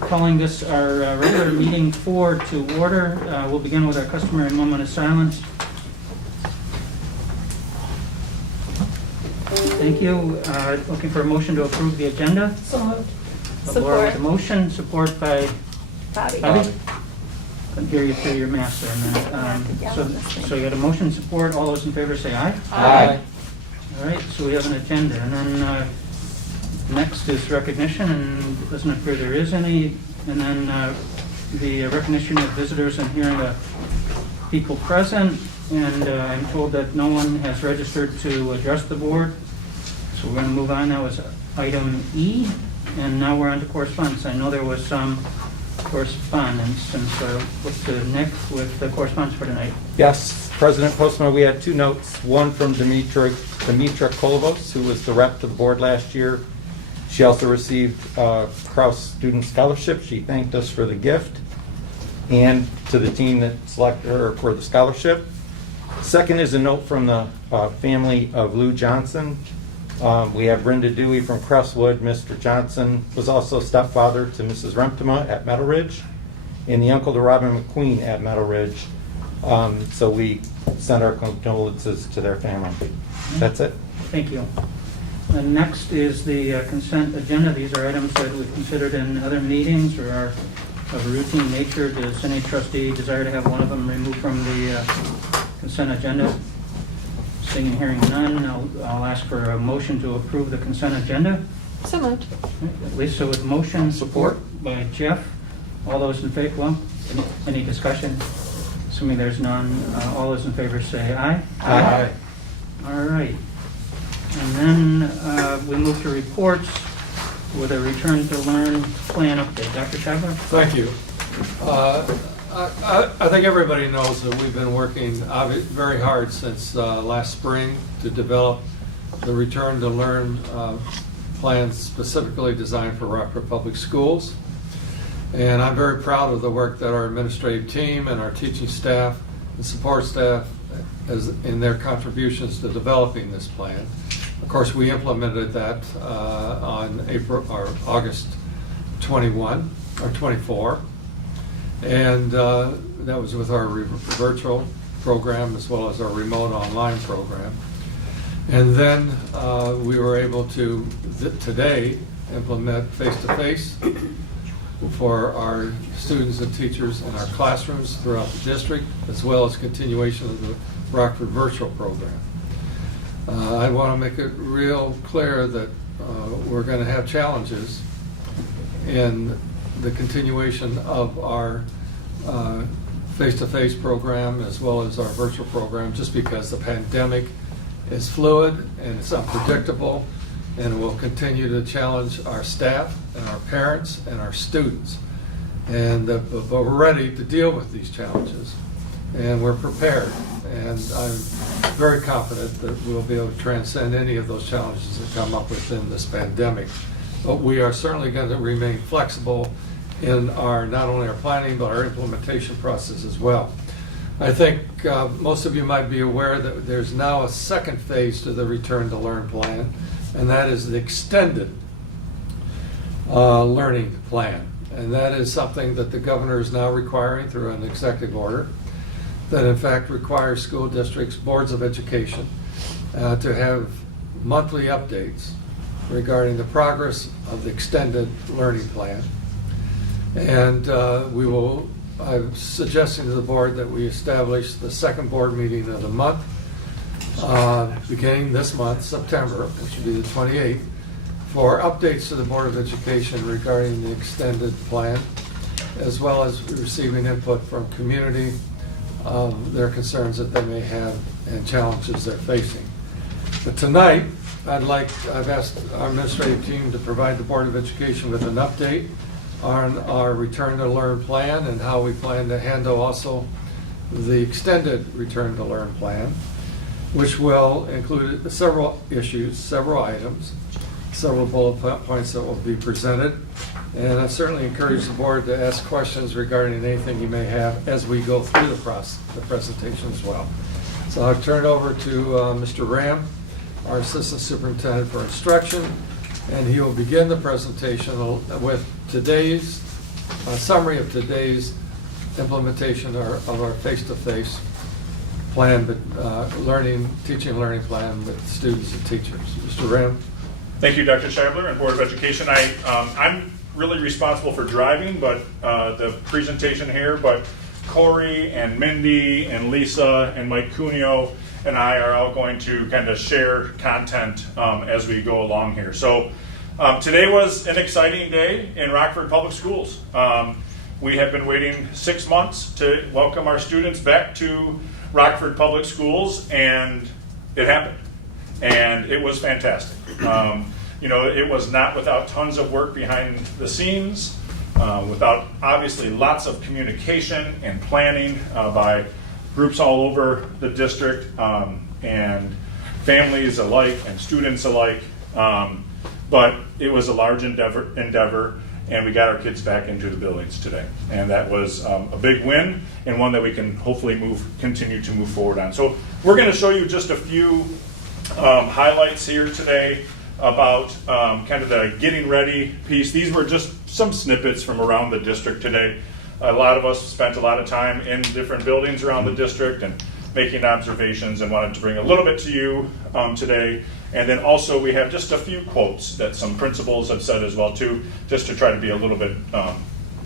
Calling this our regular meeting 4 to order. We'll begin with our customary moment of silence. Thank you. Looking for a motion to approve the agenda. So moved. Laura with a motion, support by Bobby. Couldn't hear you through your mask there, man. So you got a motion, support. All those in favor say aye. Aye. All right, so we have an agenda, and then next is recognition, and it doesn't appear there is any. And then the recognition of visitors and hearing of people present. And I'm told that no one has registered to address the board. So we're going to move on. That was item E. And now we're on to correspondence. I know there was some correspondence, and so look to Nick with the correspondence for tonight. Yes, President Postma, we had two notes. One from Dimitra Kolovos, who was the rep to the board last year. She also received a Krause Student Scholarship. She thanked us for the gift and to the team that selected her for the scholarship. Second is a note from the family of Lou Johnson. We have Brenda Dewey from Crestwood. Mr. Johnson was also stepfather to Mrs. Remptema at Meadow Ridge and the uncle to Robin McQueen at Meadow Ridge. So we send our condolences to their family. That's it. Thank you. And next is the consent agenda. These are items that we've considered in other meetings or are of a routine nature. Does any trustee desire to have one of them removed from the consent agenda? Seeing and hearing none, I'll ask for a motion to approve the consent agenda. So moved. Lisa with motion, support by Jeff. All those in favor, well, any discussion? Assuming there's none, all those in favor say aye. Aye. All right. And then we move to reports with a return to learn plan update. Dr. Shagler? Thank you. I think everybody knows that we've been working very hard since last spring to develop the return to learn plan specifically designed for Rockford Public Schools. And I'm very proud of the work that our administrative team and our teaching staff and support staff in their contributions to developing this plan. Of course, we implemented that on August 21 or 24. And that was with our virtual program as well as our remote online program. And then we were able to today implement face-to-face for our students and teachers in our classrooms throughout the district, as well as continuation of the Rockford virtual program. I want to make it real clear that we're going to have challenges in the continuation of our face-to-face program as well as our virtual program, just because the pandemic is fluid and it's unpredictable, and it will continue to challenge our staff and our parents and our students. And but we're ready to deal with these challenges, and we're prepared. And I'm very confident that we'll be able to transcend any of those challenges that come up within this pandemic. But we are certainly going to remain flexible in our not only our planning but our implementation process as well. I think most of you might be aware that there's now a second phase to the Return to Learn plan, and that is the extended learning plan. And that is something that the governor is now requiring through an executive order that in fact requires school districts, boards of education to have monthly updates regarding the progress of the extended learning plan. And I'm suggesting to the board that we establish the second board meeting of the month, beginning this month, September, which will be the 28th, for updates to the Board of Education regarding the extended plan, as well as receiving input from community, their concerns that they may have and challenges they're facing. But tonight, I've asked our administrative team to provide the Board of Education with an update on our Return to Learn plan and how we plan to handle also the extended Return to Learn plan, which will include several issues, several items, several bullet points that will be presented. And I certainly encourage the board to ask questions regarding anything you may have as we go through the presentation as well. So I'll turn it over to Mr. Ram, our Assistant Superintendent for Instruction, and he will begin the presentation with today's a summary of today's implementation of our face-to-face plan, but teaching and learning plan with students and teachers. Mr. Ram? Thank you, Dr. Scheibler and Board of Education. I'm really responsible for driving, but the presentation here, but Corey and Mindy and Lisa and Mike Cuneo and I are all going to kind of share content as we go along here. So today was an exciting day in Rockford Public Schools. We have been waiting 6 months to welcome our students back to Rockford Public Schools, and it happened. And it was fantastic. It was not without tons of work behind the scenes, without obviously lots of communication and planning by groups all over the district and families alike and students alike. But it was a large endeavor, and we got our kids back into the buildings today. And that was a big win, and one that we can hopefully continue to move forward on. So we're going to show you just a few highlights here today about kind of the getting ready piece. These were just some snippets from around the district today. A lot of us spent a lot of time in different buildings around the district and making observations, and wanted to bring a little bit to you today. And then also we have just a few quotes that some principals have said as well too, just to try to be a little bit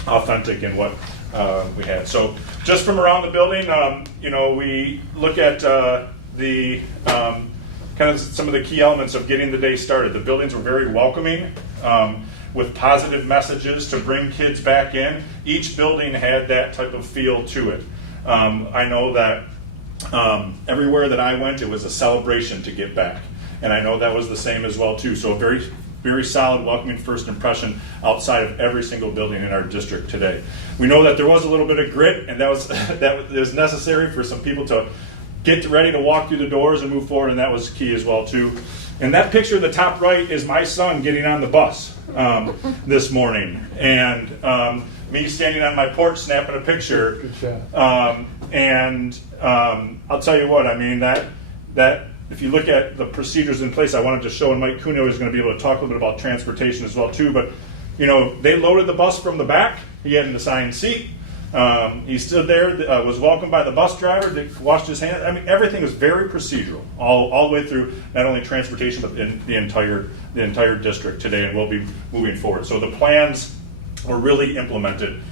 authentic in what we had. So just from around the building, we look at the kind of some of the key elements of getting the day started. The buildings were very welcoming with positive messages to bring kids back in. Each building had that type of feel to it. I know that everywhere that I went, it was a celebration to get back. And I know that was the same as well too. So a very, very solid, welcoming first impression outside of every single building in our district today. We know that there was a little bit of grit, and that was necessary for some people to get ready to walk through the doors and move forward, and that was key as well too. And that picture in the top right is my son getting on the bus this morning, and me standing on my porch snapping a picture. Good shot. I'll tell you what, I mean, that if you look at the procedures in place, I wanted to show, and Mike Cuneo is going to be able to talk a little bit about transportation as well too, but they loaded the bus from the back. He had an assigned seat. He stood there, was welcomed by the bus driver, washed his hands. I mean, everything was very procedural, all the way through, not only transportation, but in the entire district today, and we'll be moving forward. So the plans were really implemented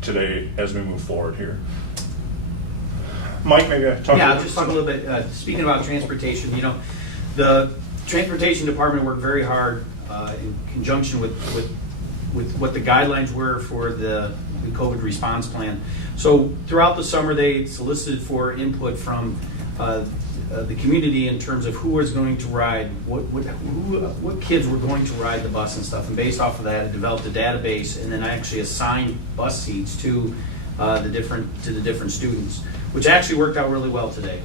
today as we move forward here. Mike, maybe talk. Yeah, I'll just talk a little bit. Speaking about transportation, the transportation department worked very hard in conjunction with what the guidelines were for the COVID response plan. So throughout the summer, they solicited for input from the community in terms of who was going to ride, what kids were going to ride the bus and stuff. And based off of that, it developed a database, and then I actually assigned bus seats to the different students, which actually worked out really well today.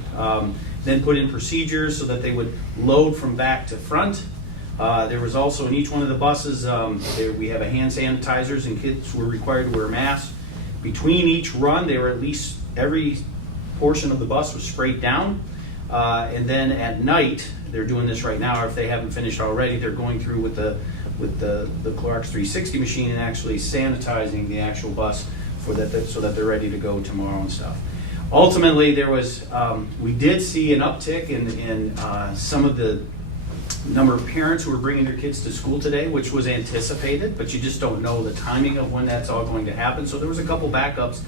Then put in procedures so that they would load from back to front. There was also in each one of the buses, we have a hand sanitizers, and kids were required to wear masks. Between each run, they were at least every portion of the bus was sprayed down. And then at night, they're doing this right now, or if they haven't finished already, they're going through with the Clorox 360 machine and actually sanitizing the actual bus so that they're ready to go tomorrow and stuff. Ultimately, we did see an uptick in some of the number of parents who were bringing their kids to school today, which was anticipated, but you just don't know the timing of when that's all going to happen. So there was a couple backups,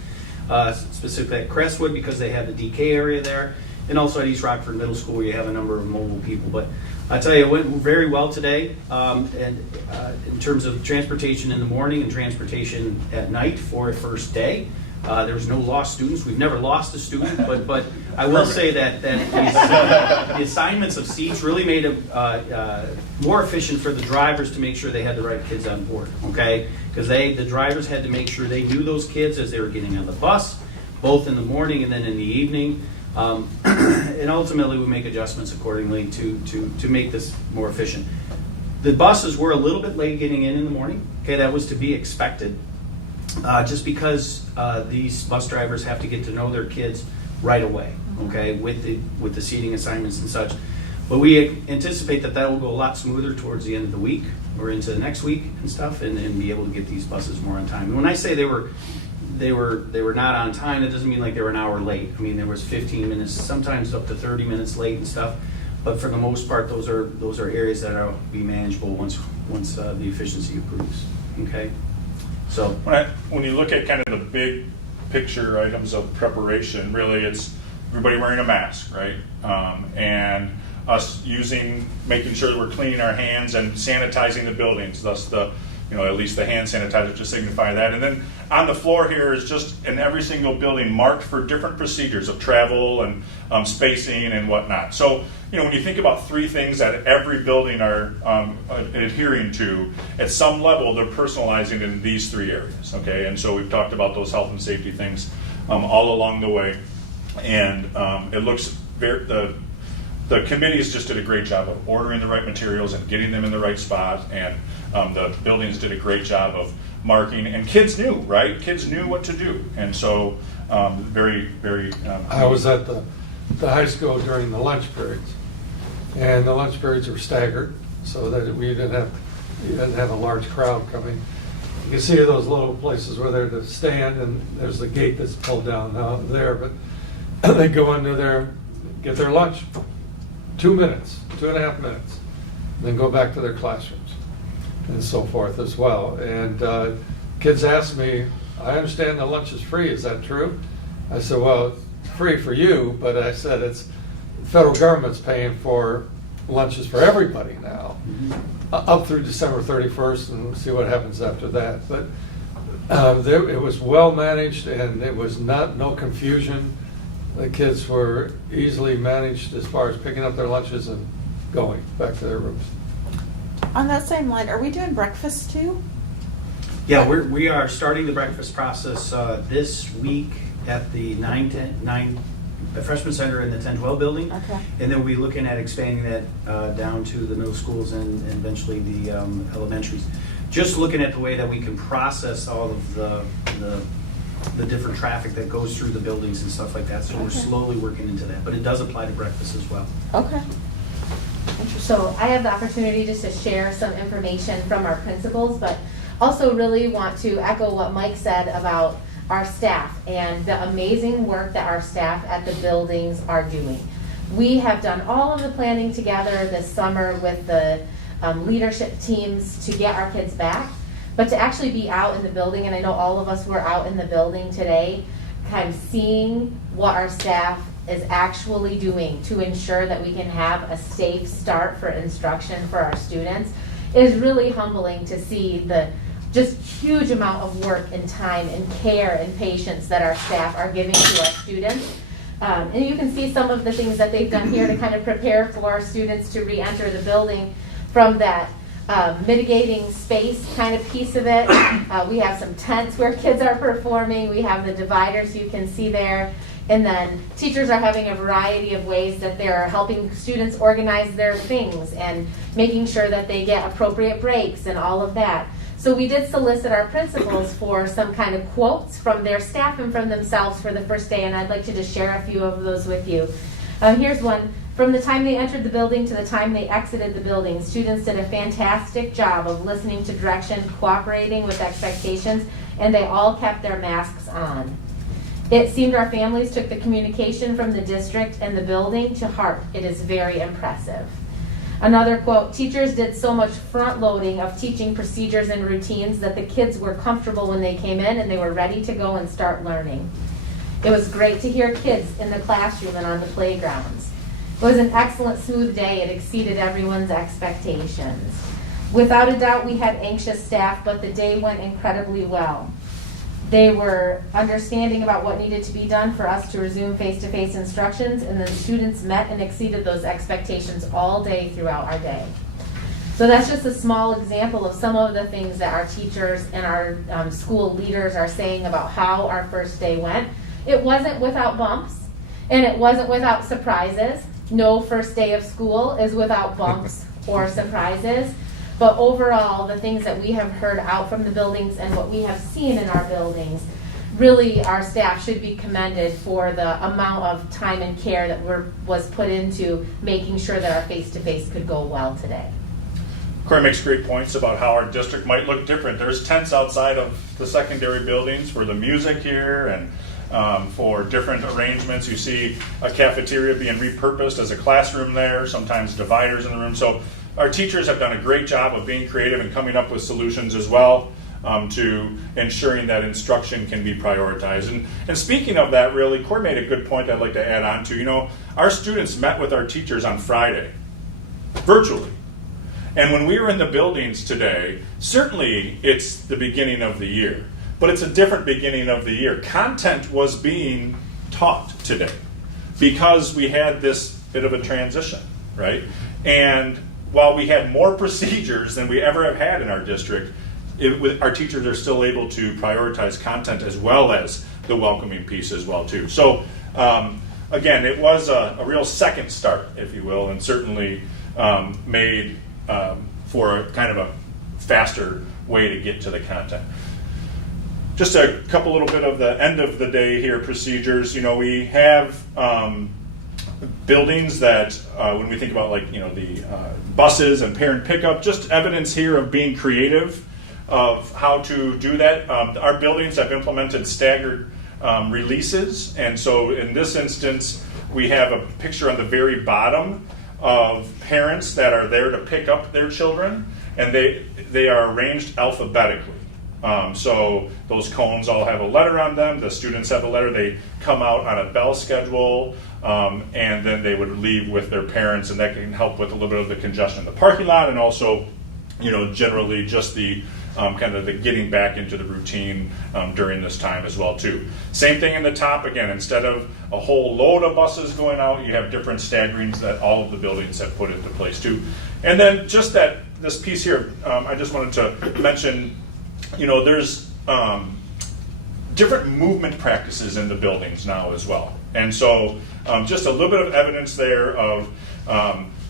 specifically at Crestwood because they had the DK area there, and also at East Rockford Middle School where you have a number of mobile people. But I tell you, it went very well today, and in terms of transportation in the morning and transportation at night for a first day. There was no lost students. We've never lost a student, but I will say that the assignments of seats really made it more efficient for the drivers to make sure they had the right kids on board, okay? Because the drivers had to make sure they knew those kids as they were getting on the bus, both in the morning and then in the evening. And ultimately, we make adjustments accordingly to make this more efficient. The buses were a little bit late getting in the morning. Okay, that was to be expected. Just because these bus drivers have to get to know their kids right away, okay, with the seating assignments and such. But we anticipate that will go a lot smoother towards the end of the week or into the next week and stuff, and be able to get these buses more on time. And when I say they were not on time, that doesn't mean like they were an hour late. I mean, there was 15 minutes, sometimes up to 30 minutes late and stuff. But for the most part, those are areas that will be manageable once the efficiency improves. Okay, so When you look at kind of the big picture items of preparation, really it's everybody wearing a mask, right? And us making sure that we're cleaning our hands and sanitizing the buildings, thus at least the hand sanitizer to signify that. And then on the floor here is just in every single building marked for different procedures of travel and spacing and whatnot. So, when you think about three things that every building are adhering to, at some level they're personalizing in these three areas, okay? And so we've talked about those health and safety things all along the way. And it looks very, the committees just did a great job of ordering the right materials and getting them in the right spot, and the buildings did a great job of marking, and kids knew, right? Kids knew what to do, and so very, very. I was at the high school during the lunch periods, and the lunch periods were staggered so that you didn't have a large crowd coming. You can see those little places where they're to stand, and there's the gate that's pulled down now there, but they go into there, get their lunch, 2 minutes, 2.5 minutes, and then go back to their classrooms and so forth as well. And kids ask me, I understand the lunch is free, is that true? I said, well, it's free for you, but I said the federal government's paying for lunches for everybody now, up through December 31st, and we'll see what happens after that. But it was well managed, and it was no confusion. The kids were easily managed as far as picking up their lunches and going back to their rooms. On that same line, are we doing breakfast too? yeah, we are starting the breakfast process this week at the 9 freshman center in the 10-12 building. Okay. And then we'll be looking at expanding that down to the middle schools and eventually the elementaries. Just looking at the way that we can process all of the different traffic that goes through the buildings and stuff like that. So we're Okay. slowly working into that, but it does apply to breakfast as well. Okay. So I have the opportunity just to share some information from our principals, but also really want to echo what Mike said about our staff and the amazing work that our staff at the buildings are doing. We have done all of the planning together this summer with the leadership teams to get our kids back, but to actually be out in the building, and I know all of us were out in the building today, kind of seeing what our staff is actually doing to ensure that we can have a safe start for instruction for our students is really humbling to see the just huge amount of work and time and care and patience that our staff are giving to our students. And you can see some of the things that they've done here to kind of prepare for our students to re-enter the building from that mitigating space kind of piece of it. We have some tents where kids are performing. We have the dividers you can see there. And then teachers are having a variety of ways that they're helping students organize their things and making sure that they get appropriate breaks and all of that. So we did solicit our principals for some kind of quotes from their staff and from themselves for the first day, and I'd like to just share a few of those with you. Here's one. From the time they entered the building to the time they exited the building, students did a fantastic job of listening to direction, cooperating with expectations, and they all kept their masks on. It seemed our families took the communication from the district and the building to heart. It is very impressive. Another quote, teachers did so much front loading of teaching procedures and routines that the kids were comfortable when they came in and they were ready to go and start learning. It was great to hear kids in the classroom and on the playgrounds. It was an excellent, smooth day. It exceeded everyone's expectations. Without a doubt, we had anxious staff, but the day went incredibly well. They were understanding about what needed to be done for us to resume face-to-face instructions, and the students met and exceeded those expectations all day throughout our day. So that's just a small example of some of the things that our teachers and our school leaders are saying about how our first day went. It wasn't without bumps, and it wasn't without surprises. No first day of school is without bumps or surprises. But overall, the things that we have heard out from the buildings and what we have seen in our buildings really our staff should be commended for the amount of time and care that was put into making sure that our face-to-face could go well today. Corey makes great points about how our district might look different. There's tents outside of the secondary buildings for the music here and for different arrangements. You see a cafeteria being repurposed as a classroom there, sometimes dividers in the room. So our teachers have done a great job of being creative and coming up with solutions as well to ensuring that instruction can be prioritized. And speaking of that, really, Corey made a good point I'd like to add on to. You know, our students met with our teachers on Friday, virtually. And when we were in the buildings today, certainly it's the beginning of the year, but it's a different beginning of the year. Content was being taught today because we had this bit of a transition, right? And while we had more procedures than we ever have had in our district, our teachers are still able to prioritize content as well as the welcoming piece as well too. So again, it was a real second start, if you will, and certainly made for a kind of a faster way to get to the content. Just a couple little bit of the end of the day here procedures. You know, we have buildings that when we think about, like, you know, the buses and parent pickup, just evidence here of being creative of how to do that. Our buildings have implemented staggered releases, and so in this instance we have a picture on the very bottom of parents that are there to pick up their children, and they are arranged alphabetically. So those cones all have a letter on them. The students have a letter. They come out on a bell schedule, and then they would leave with their parents, and that can help with a little bit of the congestion in the parking lot, and also, you know, generally just the kind of the getting back into the routine during this time as well too. Same thing in the top. Again, instead of a whole load of buses going out, you have different staggerings that all of the buildings have put into place too. And then just this piece here, I just wanted to mention, you know, there's different movement practices in the buildings now as well. And so just a little bit of evidence there of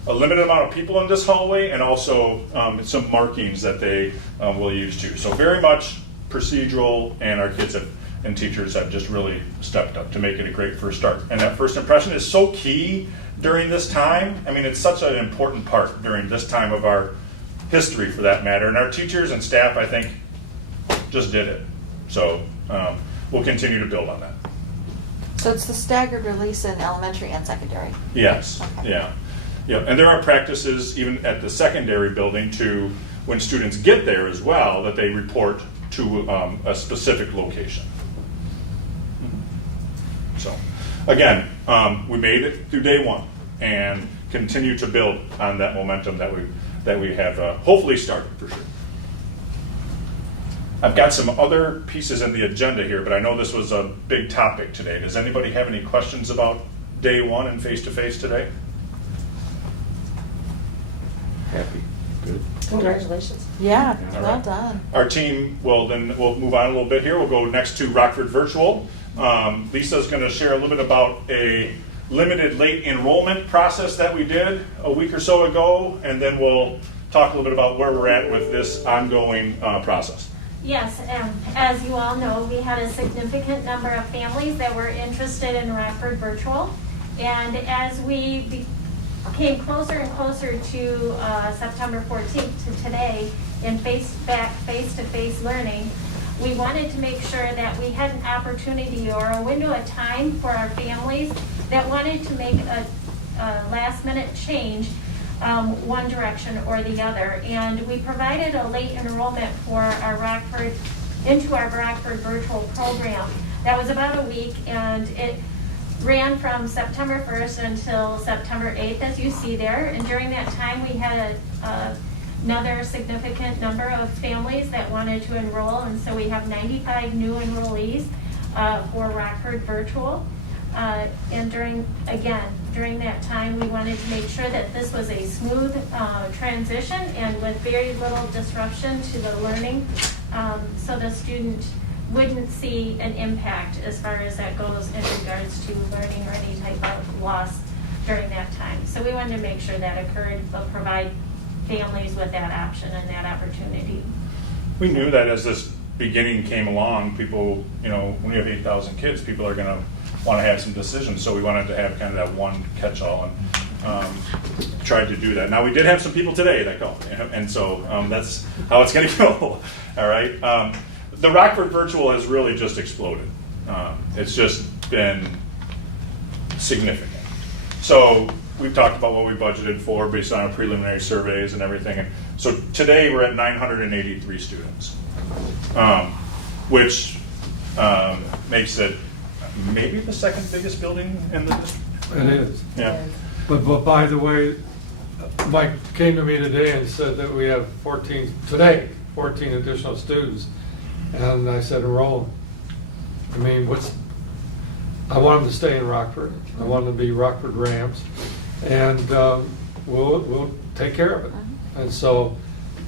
a limited amount of people in this hallway, and also some markings that they will use too. So very much procedural, and our kids and teachers have just really stepped up to make it a great first start. And that first impression is so key during this time. I mean, it's such an important part during this time of our history, for that matter. And our teachers and staff, I think, just did it. So we'll continue to build on that. So it's the staggered release in elementary and secondary? Yes, Okay. yeah. Yeah, and there are practices even at the secondary building to, when students get there as well, that they report to a specific location. So, again, we made it through day one and continue to build on that momentum that we have hopefully started for sure. I've got some other pieces in the agenda here, but I know this was a big topic today. Does anybody have any questions about day one and face-to-face today? Happy. Good. Congratulations. Yeah, All well right. done. Our team will we'll move on a little bit here. We'll go next to Rockford Virtual. Lisa's going to share a little bit about a limited late enrollment process that we did a week or so ago, and then we'll talk a little bit about where we're at with this ongoing process. Yes, as you all know, we had a significant number of families that were interested in Rockford Virtual, and as we came closer and closer to September 14th to today in face-to-face learning, we wanted to make sure that we had an opportunity or a window of time for our families that wanted to make a last-minute change one direction or the other. And we provided a late enrollment for our Rockford Virtual program. That was about a week, and it ran from September 1st until September 8th, as you see there. And during that time, we had another significant number of families that wanted to enroll, and so we have 95 new enrollees for Rockford Virtual. And during that time, we wanted to make sure that this was a smooth transition and with very little disruption to the learning, so the student wouldn't see an impact as far as that goes in regards to learning or any type of loss during that time. So we wanted to make sure that occurred, but provide families with that option and that opportunity. We knew that as this beginning came along, people, when you have 8,000 kids, people are going to want to have some decisions. So we wanted to have kind of that one catch-all and tried to do that. Now, we did have some people today that called, and so that's how it's going to go. All right. The Rockford Virtual has really just exploded. It's just been significant. So we've talked about what we budgeted for based on our preliminary surveys and everything. And so today we're at 983 students, which makes it maybe the second biggest building in the district. It is. Yeah. But by the way, Mike came to me today and said that we have 14 additional students. And I said, enroll. I mean, I want them to stay in Rockford. I want them to be Rockford Rams. And we'll take care of it. And so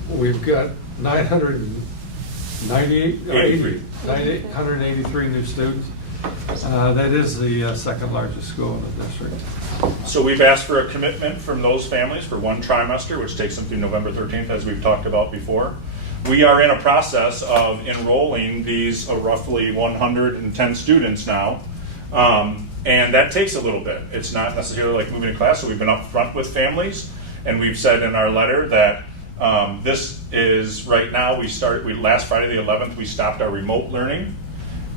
we've got 983 new students. That is the second largest school in the district. So we've asked for a commitment from those families for one trimester, which takes them through November 13th, as we've talked about before. We are in a process of enrolling these roughly 110 students now, and that takes a little bit. It's not necessarily like moving a class, so we've been up front with families, and we've said in our letter that this is right now, last Friday the 11th, we stopped our remote learning.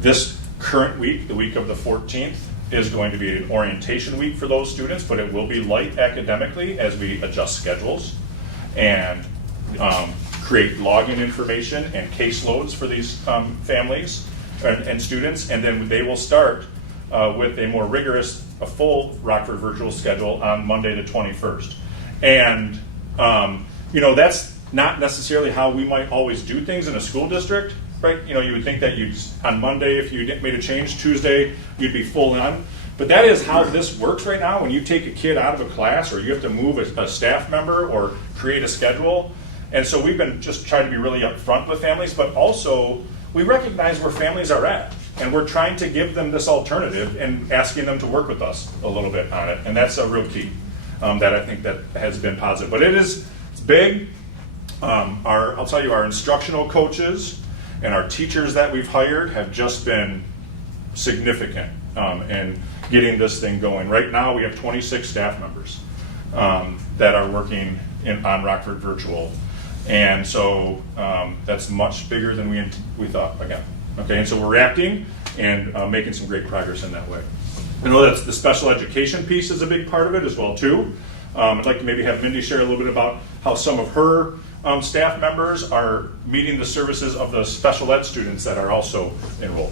This current week, the week of the 14th, is going to be an orientation week for those students, but it will be light academically as we adjust schedules and create login information and caseloads for these families and students, and then they will start with a more rigorous, a full Rockford virtual schedule on Monday the 21st. And that's not necessarily how we might always do things in a school district, right? You would think that on Monday, if you made a change, Tuesday, you'd be full on. But that is how this works right now. When you take a kid out of a class, or you have to move a staff member or create a schedule. And so we've been just trying to be really upfront with families, but also we recognize where families are at. And we're trying to give them this alternative and asking them to work with us a little bit on it. And that's a real key that I think that has been positive. But it's big. I'll tell you, our instructional coaches and our teachers that we've hired have just been significant in getting this thing going. Right now we have 26 staff members that are working on Rockford Virtual. And so that's much bigger than we thought again. Okay, and so we're reacting and making some great progress in that way. I know that the special education piece is a big part of it as well too. I'd like to maybe have Mindy share a little bit about how some of her staff members are meeting the services of the special ed students that are also enrolled.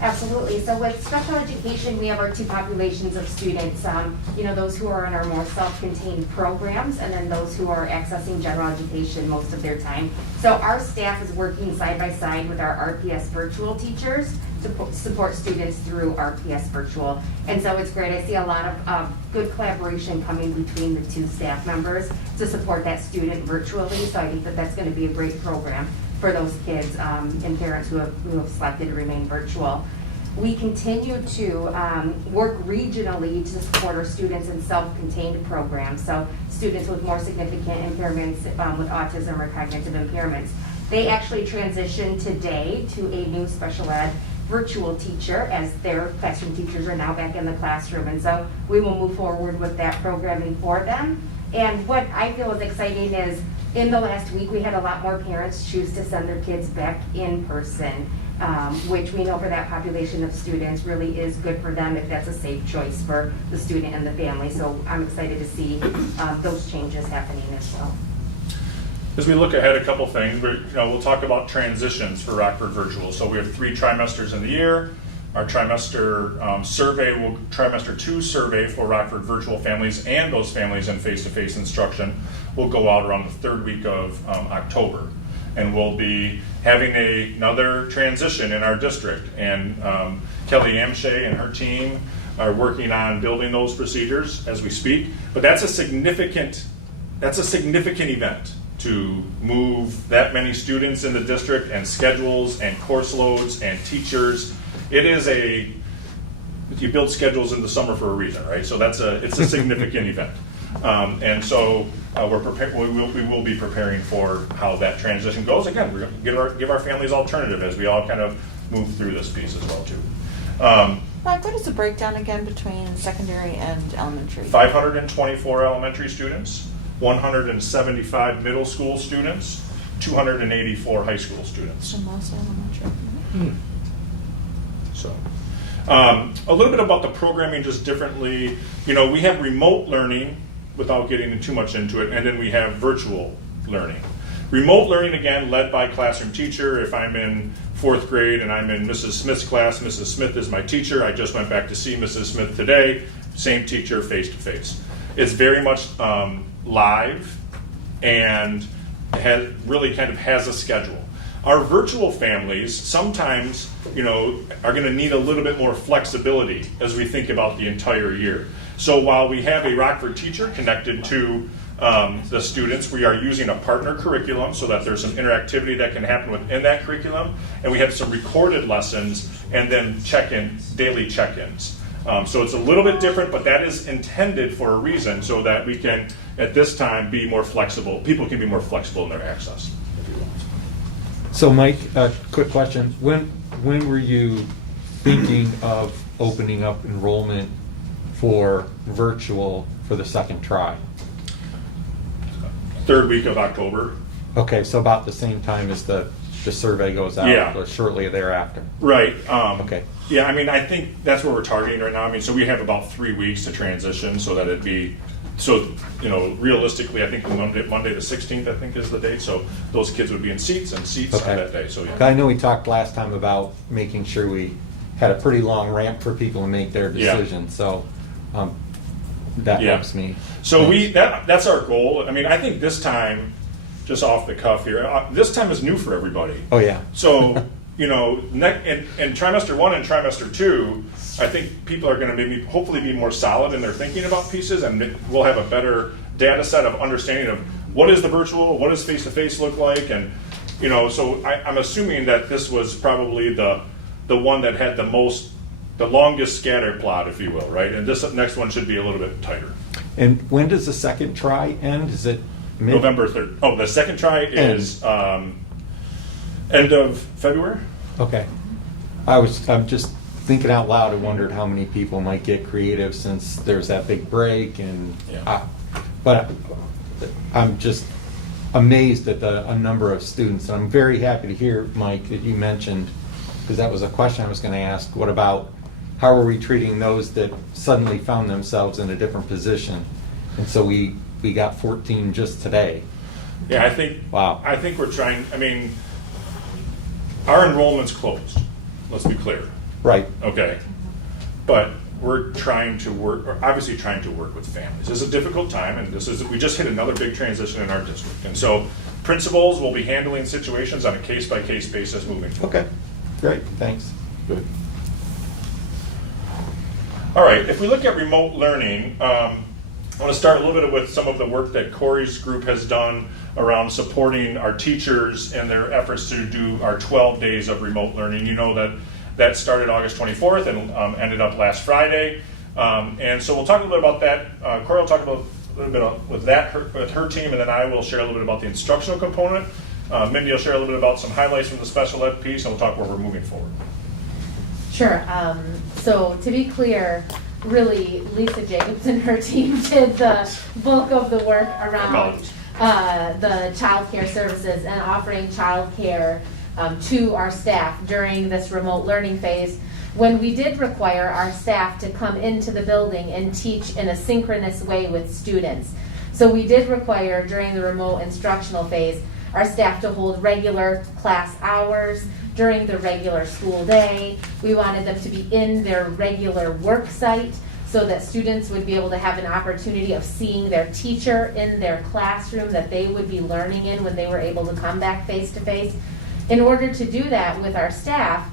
Absolutely. So with special education, we have our two populations of students, those who are in our more self-contained programs, and then those who are accessing general education most of their time. So our staff is working side by side with our RPS virtual teachers to support students through RPS virtual. And so it's great. I see a lot of good collaboration coming between the two staff members to support that student virtually. So I think that that's going to be a great program for those kids and parents who have selected to remain virtual. We continue to work regionally to support our students in self-contained programs. So students with more significant impairments with autism or cognitive impairments. They actually transitioned today to a new special ed virtual teacher, as their classroom teachers are now back in the classroom. And so we will move forward with that programming for them. And what I feel is exciting is in the last week, we had a lot more parents choose to send their kids back in person, which we know for that population of students really is good for them if that's a safe choice for the student and the family. So I'm excited to see those changes happening as well. As we look ahead, a couple things. We'll talk about transitions for Rockford Virtual. So we have 3 trimesters in the year. Our trimester trimester 2 survey for Rockford Virtual families and those families in face-to-face instruction will go out around the 3rd week of October. And we'll be having another transition in our district. And Kelly Amshay and her team are working on building those procedures as we speak. But that's a significant event to move that many students in the district, and schedules and course loads and teachers. You build schedules in the summer for a reason, right? So it's a significant event. And so we will be preparing for how that transition goes. Again, we're going to give our families alternative as we all kind of move through this piece as well too. Mike, what is the breakdown again between secondary and elementary? 524 elementary students, 175 middle school students, 284 high school students. So most elementary. So, a little bit about the programming just differently. You know, we have remote learning without getting too much into it, and then we have virtual learning. Remote learning, again, led by classroom teacher. If I'm in 4th grade and I'm in Mrs. Smith's class, Mrs. Smith is my teacher. I just went back to see Mrs. Smith today. Same teacher, face-to-face. It's very much live and really kind of has a schedule. Our virtual families sometimes, you know, are going to need a little bit more flexibility as we think about the entire year. So while we have a Rockford teacher connected to the students, we are using a partner curriculum so that there's some interactivity that can happen within that curriculum, and we have some recorded lessons and then daily check-ins. So it's a little bit different, but that is intended for a reason so that we can, at this time, be more flexible. People can be more flexible in their access, if you will. So Mike, quick question. When were you thinking of opening up enrollment for virtual for the second try? 3rd week of October. Okay, so about the same time as the survey goes out, Yeah. or shortly thereafter. Right. Okay. Yeah, I mean, I think that's what we're targeting right now. I mean, so we have about 3 weeks to transition so that it'd be, so, you know, realistically, I think Monday the 16th, I think is the date. So those kids would be in seats Okay. on that day. So yeah. I know we talked last time about making sure we had a pretty long ramp for people to make their Yeah. decision, so that Yeah. helps me. So that's our goal. I mean, I think this time, just off the cuff here, this time is new for everybody. Oh, yeah. So, you know, in trimester 1 and trimester 2, I think people are going to maybe hopefully be more solid in their thinking about pieces, and we'll have a better data set of understanding of what is the virtual, what does face-to-face look like, and, you know, so I'm assuming that this was probably the one that had the longest scatter plot, if you will, right? And this next one should be a little bit tighter. And when does the second try end? Is it mid? November 3rd. Oh, the second try is end of February. Okay. I'm just thinking out loud. I wondered how many people might get creative since there's that big break, and Yeah. but I'm just amazed at a number of students. And I'm very happy to hear, Mike, that you mentioned, because that was a question I was going to ask. What about how are we treating those that suddenly found themselves in a different position? And so we got 14 just today. Yeah, I think. Wow. I think we're trying. I mean, our enrollment's closed. Let's be clear. Right. Okay, but we're trying to work. Or obviously, trying to work with families. This is a difficult time, and we just hit another big transition in our district, and so principals will be handling situations on a case-by-case basis moving forward. Okay. Great. Thanks. Good. All right, if we look at remote learning, I want to start a little bit with some of the work that Corey's group has done around supporting our teachers in their efforts to do our 12 days of remote learning. You know that started August 24th and ended up last Friday. And so we'll talk a little bit about that. Corey will talk about a little bit with her team, and then I will share a little bit about the instructional component. Mindy will share a little bit about some highlights from the special ed piece, and we'll talk where we're moving forward. Sure. So to be clear, really Lisa Jacobs and her team did the bulk of the work around the child care services and offering child care to our staff during this remote learning phase, when we did require our staff to come into the building and teach in a synchronous way with students. So we did require during the remote instructional phase our staff to hold regular class hours during the regular school day. We wanted them to be in their regular work site so that students would be able to have an opportunity of seeing their teacher in their classroom that they would be learning in when they were able to come back face to face. In order to do that with our staff,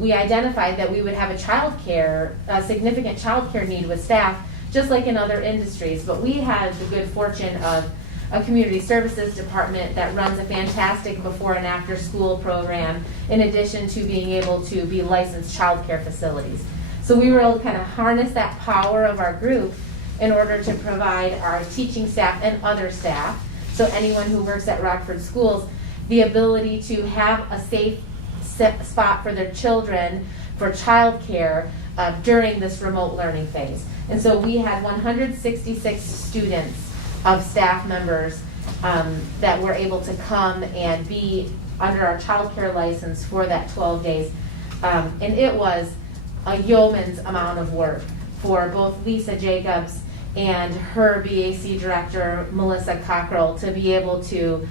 we identified that we would have a significant child care need with staff, just like in other industries. But we had the good fortune of a community services department that runs a fantastic before and after school program, in addition to being able to be licensed child care facilities. So we were able to kind of harness that power of our group in order to provide our teaching staff and other staff, so anyone who works at Rockford schools, the ability to have a safe spot for their children for childcare during this remote learning phase. And so we had 166 students of staff members that were able to come and be under our childcare license for that 12 days. And it was a yeoman's amount of work for both Lisa Jacobs and her BAC director, Melissa Cockrell, to be able to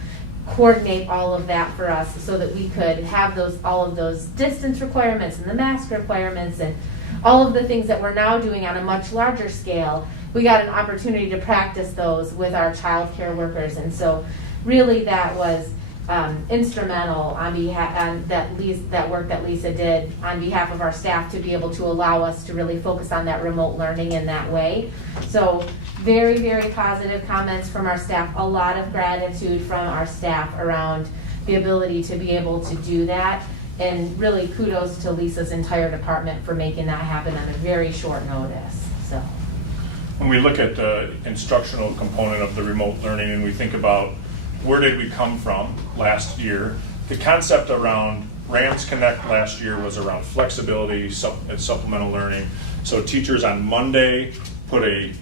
coordinate all of that for us so that we could have all of those distance requirements and the mask requirements and all of the things that we're now doing on a much larger scale. We got an opportunity to practice those with our child care workers, and so really that was instrumental on behalf and that work that Lisa did on behalf of our staff to be able to allow us to really focus on that remote learning in that way. So very, very positive comments from our staff, a lot of gratitude from our staff around the ability to be able to do that, and really kudos to Lisa's entire department for making that happen on a very short notice. So when we look at the instructional component of the remote learning and we think about where did we come from last year, the concept around Rams Connect last year was around flexibility and supplemental learning. So teachers on Monday put a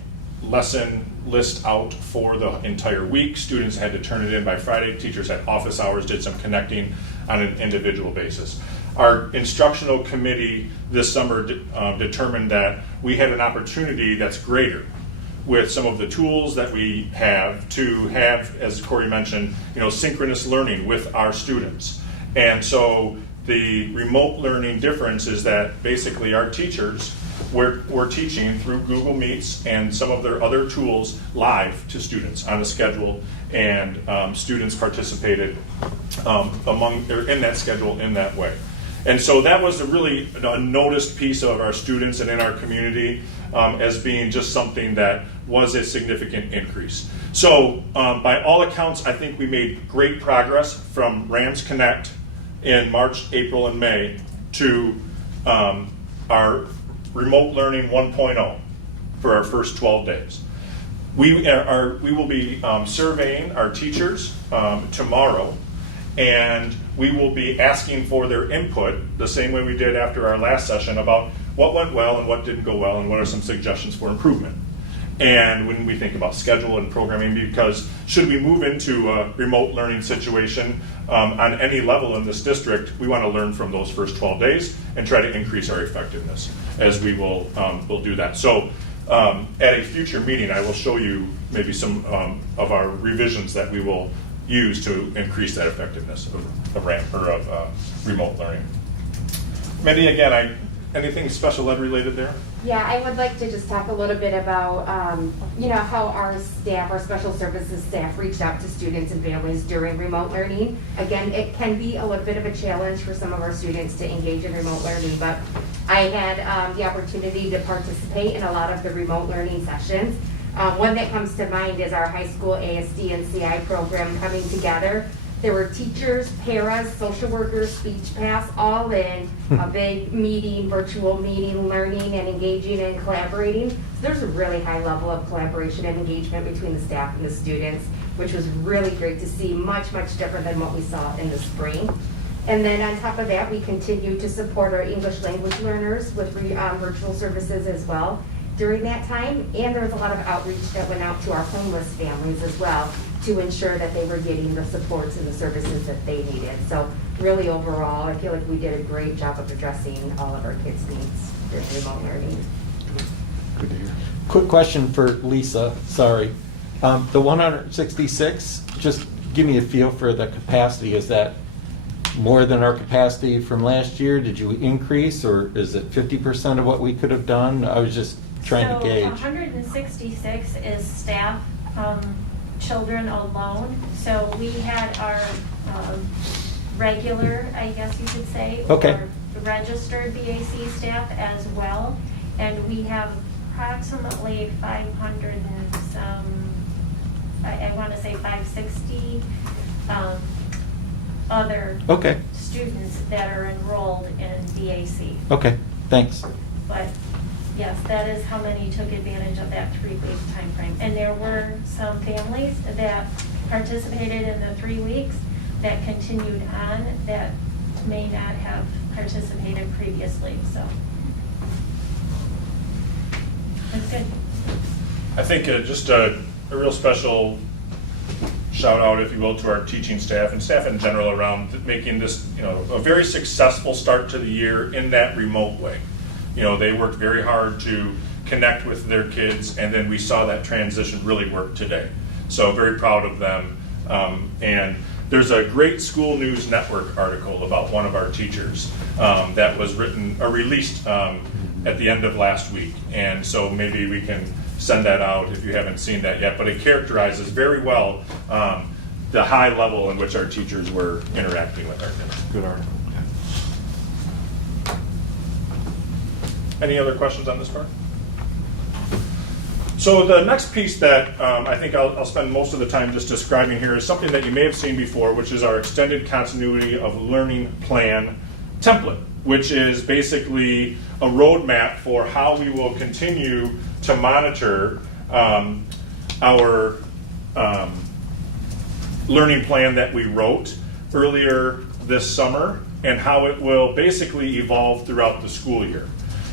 lesson list out for the entire week. Students had to turn it in by Friday. Teachers had office hours, did some connecting on an individual basis. Our instructional committee this summer determined that we had an opportunity that's greater with some of the tools that we have to have, as Corey mentioned, synchronous learning with our students. And so the remote learning difference is that basically our teachers were teaching through Google Meets and some of their other tools live to students on a schedule, and students participated in that schedule in that way. And so that was a noticed piece of our students and in our community as being just something that was a significant increase. So by all accounts, I think we made great progress from Rams Connect in March, April, and May to our remote learning 1.0 for our first 12 days. We will be surveying our teachers tomorrow, and we will be asking for their input the same way we did after our last session about what went well and what didn't go well and what are some suggestions for improvement. And when we think about schedule and programming, because should we move into a remote learning situation on any level in this district, we want to learn from those first 12 days and try to increase our effectiveness as we will do that. So at a future meeting, I will show you maybe some of our revisions that we will use to increase that effectiveness of remote learning. Mindy, again, anything special ed related there? Yeah, I would like to just talk a little bit about, how our staff, our special services staff reached out to students and families during remote learning. Again, it can be a little bit of a challenge for some of our students to engage in remote learning, but I had the opportunity to participate in a lot of the remote learning sessions. One that comes to mind is our high school ASD and CI program coming together. There were teachers, paras, social workers, speech paths, all in a big meeting, virtual meeting, learning and engaging and collaborating. So there's a really high level of collaboration and engagement between the staff and the students, which was really great to see, much, much different than what we saw in the spring. And then on top of that, we continue to support our English language learners with virtual services as well during that time. And there was a lot of outreach that went out to our homeless families as well to ensure that they were getting the supports and the services that they needed. So really overall, I feel like we did a great job of addressing all of our kids' needs during remote learning. Good to hear. Quick question for Lisa, sorry. The 166, just give me a feel for the capacity. Is that more than our capacity from last year? Did you increase, or is it 50% of what we could have done? I was just trying to gauge. 166 is staff children alone. So we had our regular, I guess you could say, okay, or registered BAC staff as well. And we have approximately 500 and some, I want to say 560 other students that are enrolled in BAC. Okay, thanks. But Yes, that is how many took advantage of that 3-week time frame. And there were some families that participated in the 3 weeks that continued on that may not have participated previously, so. That's good. I think just a real special shout out, if you will, to our teaching staff and staff in general around making this, a very successful start to the year in that remote way. They worked very hard to connect with their kids, and then we saw that transition really work today. So very proud of them. And there's a great School News Network article about one of our teachers that was released at the end of last week. And so maybe we can send that out if you haven't seen that yet. But it characterizes very well the high level in which our teachers were interacting with our kids. Good article. Any other questions on this part? So the next piece that I think I'll spend most of the time just describing here is something that you may have seen before, which is our extended continuity of learning plan template, which is basically a roadmap for how we will continue to monitor our learning plan that we wrote earlier this summer and how it will basically evolve throughout the school year.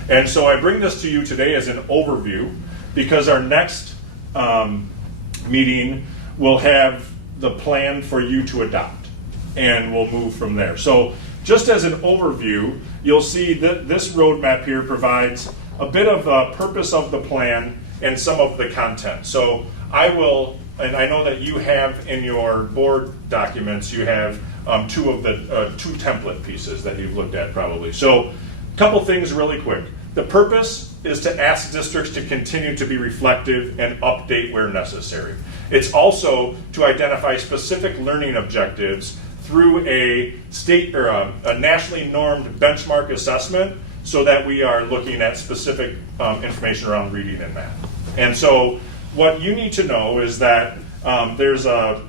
And so I bring this to you today as an overview because our next meeting will have the plan for you to adopt, and we'll move from there. So just as an overview, you'll see that this roadmap here provides a bit of a purpose of the plan and some of the content. So I will, and I know that you have in your board documents, you have two template pieces that you've looked at probably. So a couple things really quick. The purpose is to ask districts to continue to be reflective and update where necessary. It's also to identify specific learning objectives through a state or a nationally normed benchmark assessment so that we are looking at specific information around reading and math. And so what you need to know is that there's a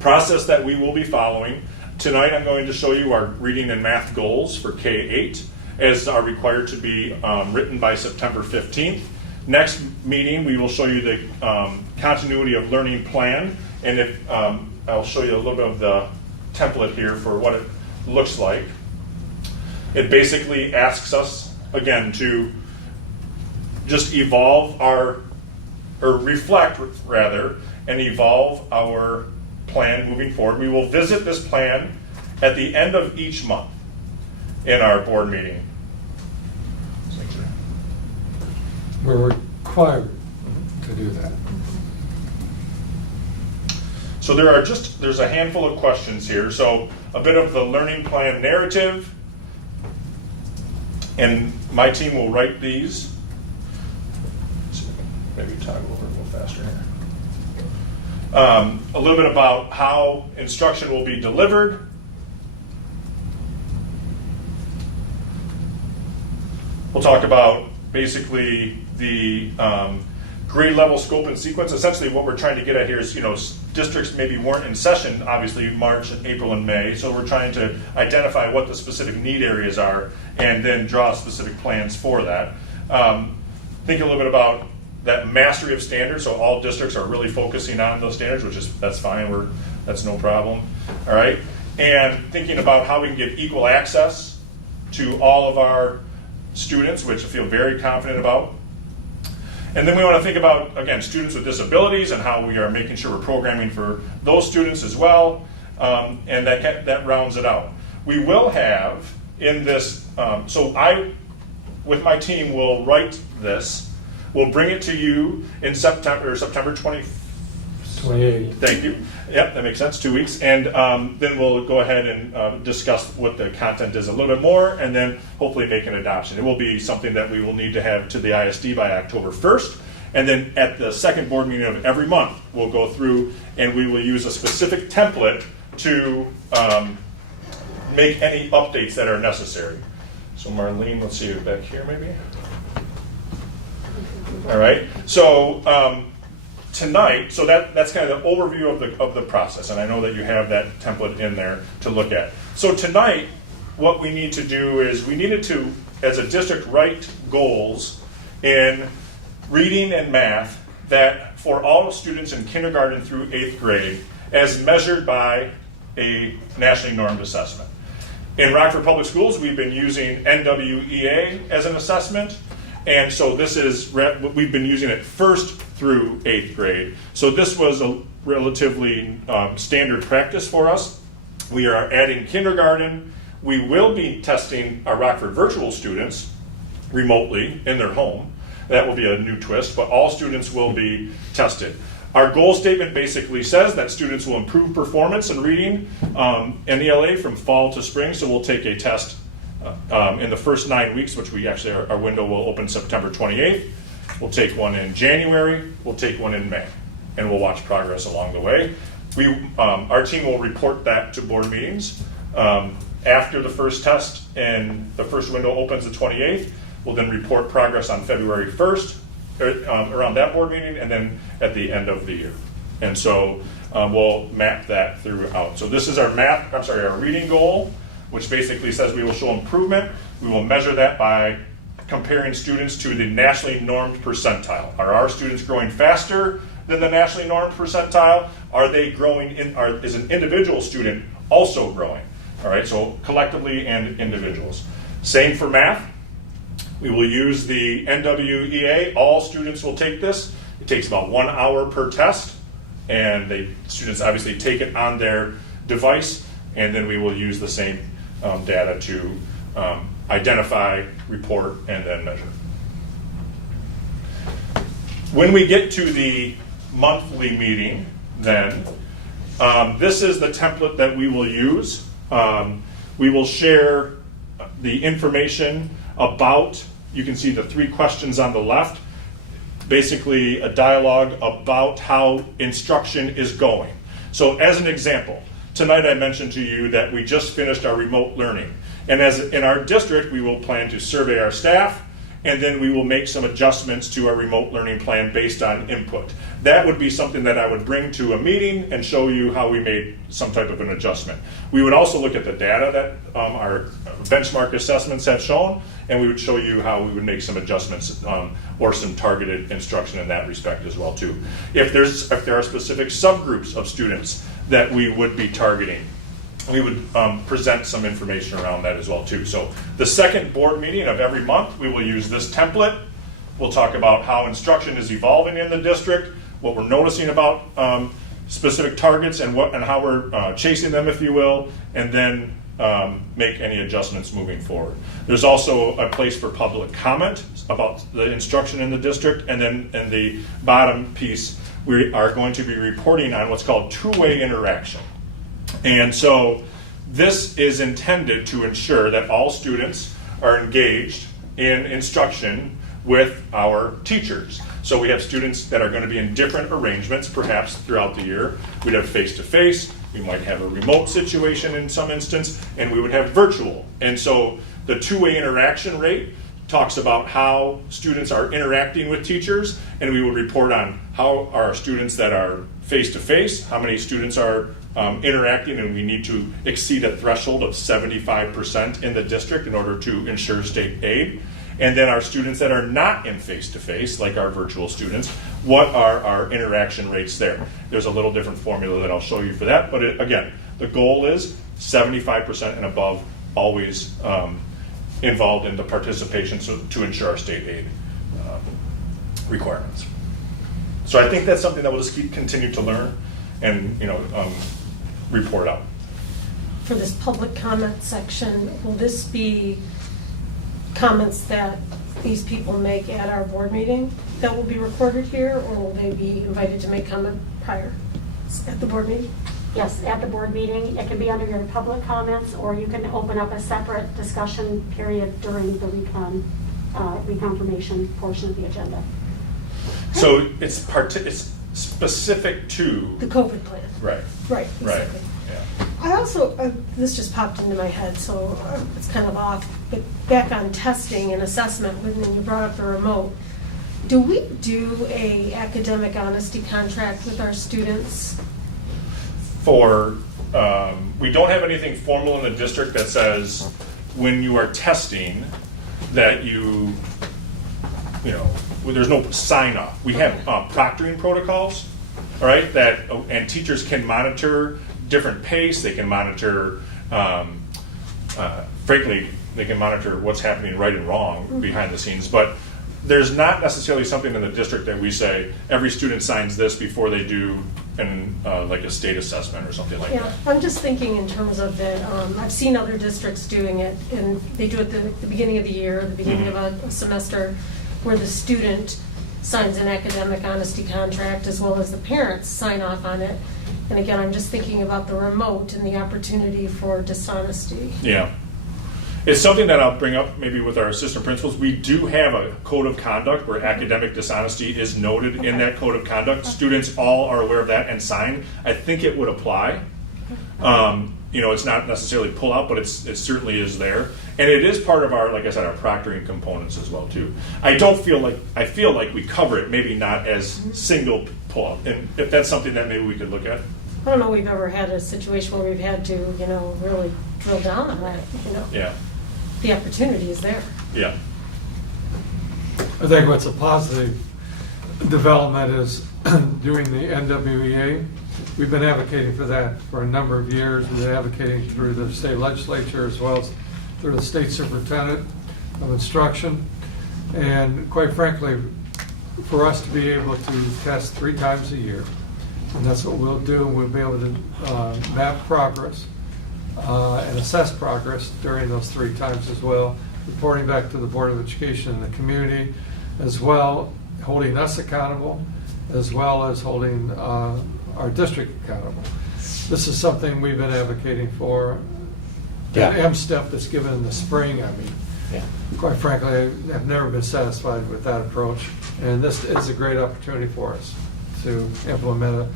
process that we will be following. Tonight I'm going to show you our reading and math goals for K-8 as are required to be written by September 15th. Next meeting we will show you the continuity of learning plan, and I'll show you a little bit of the template here for what it looks like. It basically asks us, again, to just reflect rather, and evolve our plan moving forward. We will visit this plan at the end of each month in our board meeting. We're required to do that. So there's a handful of questions here. So a bit of the learning plan narrative, and my team will write these. Maybe toggle over a little faster here. A little bit about how instruction will be delivered. We'll talk about basically the grade level scope and sequence. Essentially what we're trying to get at here is, districts maybe weren't in session, obviously March, April, and May, so we're trying to identify what the specific need areas are and then draw specific plans for that. Think a little bit about that mastery of standards, so all districts are really focusing on those standards, that's fine, that's no problem, all right? And thinking about how we can give equal access to all of our students, which I feel very confident about. And then we want to think about, again, students with disabilities and how we are making sure we're programming for those students as well, and that rounds it out. We will have in this, so I, with my team, will write this. We'll bring it to you in September 28th. Thank you. Yep, that makes sense, 2 weeks. And then we'll go ahead and discuss what the content is a little bit more, and then hopefully make an adoption. It will be something that we will need to have to the ISD by October 1st. And then at the second board meeting of every month, we'll go through and we will use a specific template to make any updates that are necessary. So Marlene, let's see you back here maybe. All right. So tonight, so that's kind of the overview of the process, and I know that you have that template in there to look at. So tonight, what we need to do is we needed to, as a district, write goals in reading and math that for all students in kindergarten through 8th grade as measured by a nationally normed assessment. In Rockford Public Schools, we've been using NWEA as an assessment, and so this is, we've been using it 1st through 8th grade. So this was a relatively standard practice for us. We are adding kindergarten. We will be testing our Rockford virtual students remotely in their home. That will be a new twist, but all students will be tested. Our goal statement basically says that students will improve performance in reading and ELA from fall to spring, so we'll take a test in the first 9 weeks, which we actually, our window will open September 28th. We'll take one in January, we'll take one in May, and we'll watch progress along the way. Our team will report that to board meetings. After the first test and the first window opens the 28th, we'll then report progress on February 1st, around that board meeting, and then at the end of the year. And so we'll map that throughout. So this is our our reading goal, which basically says we will show improvement. We will measure that by comparing students to the nationally normed percentile. Are our students growing faster than the nationally normed percentile? Are they growing, is an individual student also growing? All right, so collectively and individuals. Same for math. We will use the NWEA. All students will take this. It takes about 1 hour per test, and students obviously take it on their device, and then we will use the same data to identify, report, and then measure. When we get to the monthly meeting, then, this is the template that we will use. We will share the information about, you can see the 3 questions on the left, basically a dialogue about how instruction is going. So as an example, tonight I mentioned to you that we just finished our remote learning. And as in our district, we will plan to survey our staff, and then we will make some adjustments to our remote learning plan based on input. That would be something that I would bring to a meeting and show you how we made some type of an adjustment. We would also look at the data that our benchmark assessments have shown, and we would show you how we would make some adjustments or some targeted instruction in that respect as well too. If there are specific subgroups of students that we would be targeting, we would present some information around that as well too. So the second board meeting of every month, we will use this template. We'll talk about how instruction is evolving in the district, what we're noticing about specific targets and how we're chasing them, if you will, and then make any adjustments moving forward. There's also a place for public comment about the instruction in the district, and then in the bottom piece, we are going to be reporting on what's called two-way interaction. And so this is intended to ensure that all students are engaged in instruction with our teachers. So we have students that are going to be in different arrangements perhaps throughout the year. We'd have face-to-face, we might have a remote situation in some instance, and we would have virtual. And so the two-way interaction rate talks about how students are interacting with teachers, and we would report on how our students that are face-to-face, how many students are interacting, and we need to exceed a threshold of 75% in the district in order to ensure state aid. And then our students that are not in face-to-face, like our virtual students, what are our interaction rates there? There's a little different formula that I'll show you for that, but again, the goal is 75% and above, always involved in the participation to ensure our state aid requirements. So I think that's something that we'll just continue to learn and report out. For this public comment section, will this be comments that these people make at our board meeting that will be recorded here, or will they be invited to make comment prior at the board meeting? Yes, at the board meeting. It can be under your public comments, or you can open up a separate discussion period during the reconfirmation portion of the agenda. So it's specific to The COVID plan. right. Right, Right. exactly. Yeah. I also, this just popped into my head, so it's kind of off, but back on testing and assessment, when you brought up the remote, do we do a academic honesty contract with our students? We don't have anything formal in the district that says when you are testing that you there's no sign off. We have proctoring protocols, all right, and teachers can monitor different pace. They can monitor, frankly, they can monitor what's happening right and wrong behind the scenes. But there's not necessarily something in the district that we say every student signs this before they do like a state assessment or something like that. I'm just thinking in terms of that, I've seen other districts doing it, and they do it at the beginning of the year, the beginning of a semester, where the student signs an academic honesty contract as well as the parents sign off on it. And again, I'm just thinking about the remote and the opportunity for dishonesty. Yeah. It's something that I'll bring up maybe with our assistant principals. We do have a code of conduct where academic dishonesty is noted in that code of conduct. Students all are aware of that and sign. I think it would apply. It's not necessarily pull out, but it certainly is there. And it is part of our, like I said, our proctoring components as well too. I feel like we cover it, maybe not as single pull out. And if that's something that maybe we could look at. I don't know we've ever had a situation where we've had to, really drill down on that, Yeah. The opportunity is there. Yeah. I think what's a positive development is doing the NWEA. We've been advocating for that for a number of years. We've been advocating through the state legislature as well as through the state superintendent of instruction. And quite frankly, for us to be able to test 3 times a year, and that's what we'll do, we'll be able to map progress and assess progress during those 3 times as well, reporting back to the Board of Education and the community, as well holding us accountable, as well as holding our district accountable. This is something we've been advocating for. That M-step that's given in the spring, quite frankly, I've never been satisfied with that approach. And this is a great opportunity for us to implement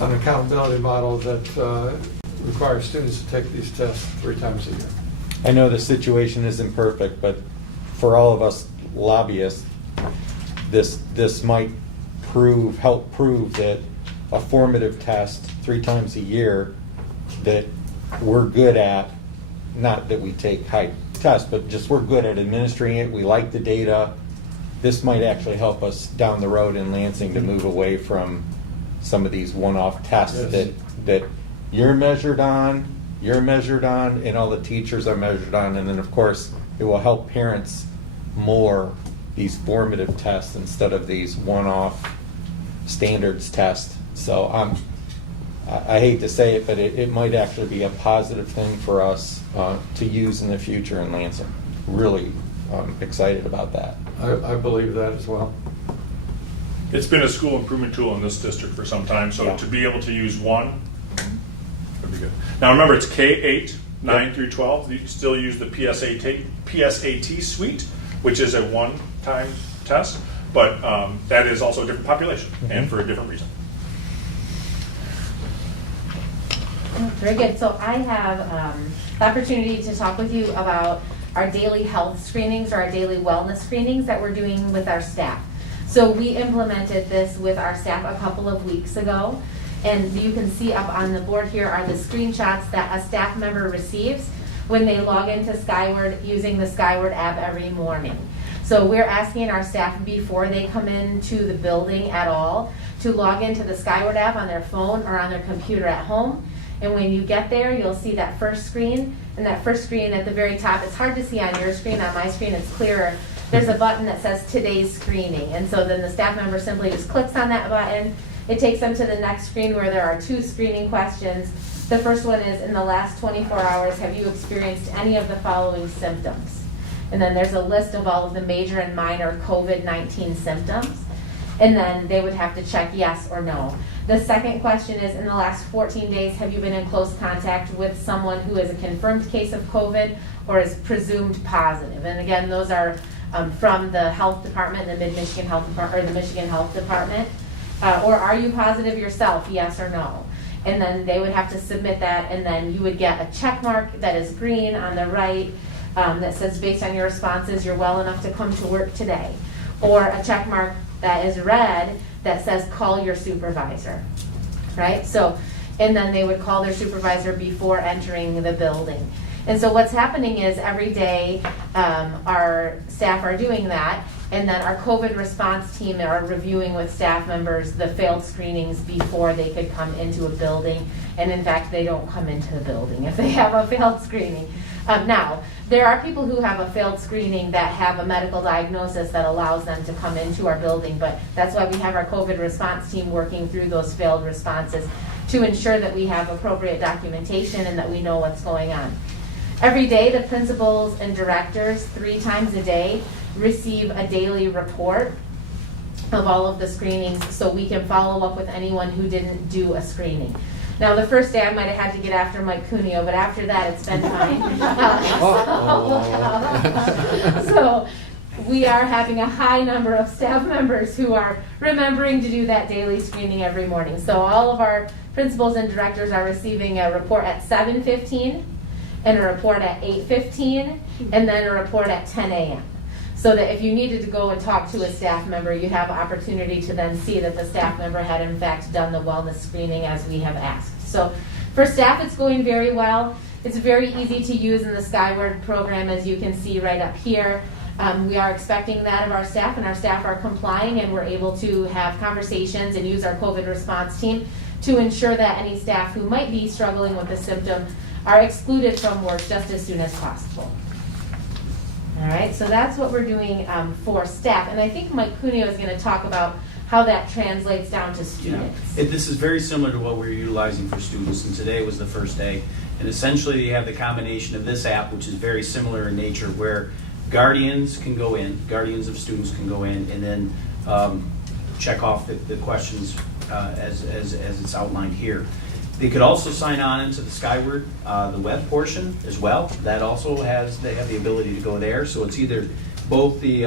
an accountability model that requires students to take these tests 3 times a year. I know the situation isn't perfect, but for all of us lobbyists, this might help prove that a formative test 3 times a year that we're good at, not that we take high tests, but just we're good at administering it, we like the data. This might actually help us down the road in Lansing to move away from some of these one-off tests that you're measured on, and all the teachers are measured on, and then of course it will help parents more these formative tests instead of these one-off standards tests. So I hate to say it, but it might actually be a positive thing for us to use in the future in Lansing. Really excited about that. I believe that as well. It's been a school improvement tool in this district for some time, so to be able to use one would be good. Now remember, it's K-8, 9 through 12. You still use the PSAT suite, which is a one-time test, but that is also a different population and for a different reason. Very good. So I have the opportunity to talk with you about our daily health screenings or our daily wellness screenings that we're doing with our staff. So we implemented this with our staff a couple of weeks ago, and you can see up on the board here are the screenshots that a staff member receives when they log into Skyward using the Skyward app every morning. So we're asking our staff before they come into the building at all to log into the Skyward app on their phone or on their computer at home. And when you get there, you'll see that first screen, and that first screen at the very top, it's hard to see on your screen, on my screen it's clearer. There's a button that says today's screening, and so then the staff member simply just clicks on that button. It takes them to the next screen where there are 2 screening questions. The first one is, in the last 24 hours, have you experienced any of the following symptoms? And then there's a list of all of the major and minor COVID-19 symptoms. And then they would have to check yes or no. The second question is, in the last 14 days, have you been in close contact with someone who is a confirmed case of COVID or is presumed positive? And again, those are from the health department, the Mid-Michigan Health Department, or the Michigan Health Department. Or are you positive yourself, yes or no? And then they would have to submit that, and then you would get a check mark that is green on the right that says, based on your responses, you're well enough to come to work today. Or a check mark that is red that says, call your supervisor, right? So, and then they would call their supervisor before entering the building. And so what's happening is every day our staff are doing that, And then our COVID response team are reviewing with staff members the failed screenings before they could come into a building. And in fact, they don't come into the building if they have a failed screening. Now, there are people who have a failed screening that have a medical diagnosis that allows them to come into our building, but that's why we have our COVID response team working through those failed responses to ensure that we have appropriate documentation and that we know what's going on. Every day, the principals and directors, 3 times a day, receive a daily report of all of the screenings so we can follow up with anyone who didn't do a screening. Now, the first day I might have had to get after Mike Cuneo, but after that it's been fine. So we are having a high number of staff members who are remembering to do that daily screening every morning. So all of our principals and directors are receiving a report at 7:15 and a report at 8:15 and then a report at 10 a.m. So that if you needed to go and talk to a staff member, you have opportunity to then see that the staff member had in fact done the wellness screening as we have asked. So for staff, it's going very well. It's very easy to use in the Skyward program, as you can see right up here. We are expecting that of our staff, and our staff are complying, and we're able to have conversations and use our COVID response team to ensure that any staff who might be struggling with the symptom are excluded from work just as soon as possible. All right, so that's what we're doing for staff. And I think Mike Cuneo is going to talk about how that translates down to students. This is very similar to what we're utilizing for students, and today was the first day. And essentially, you have the combination of this app, which is very similar in nature, where guardians can go in, guardians of students can go in, and then check off the questions as it's outlined here. They could also sign on into the Skyward, the web portion as well. That also they have the ability to go there. So it's either both the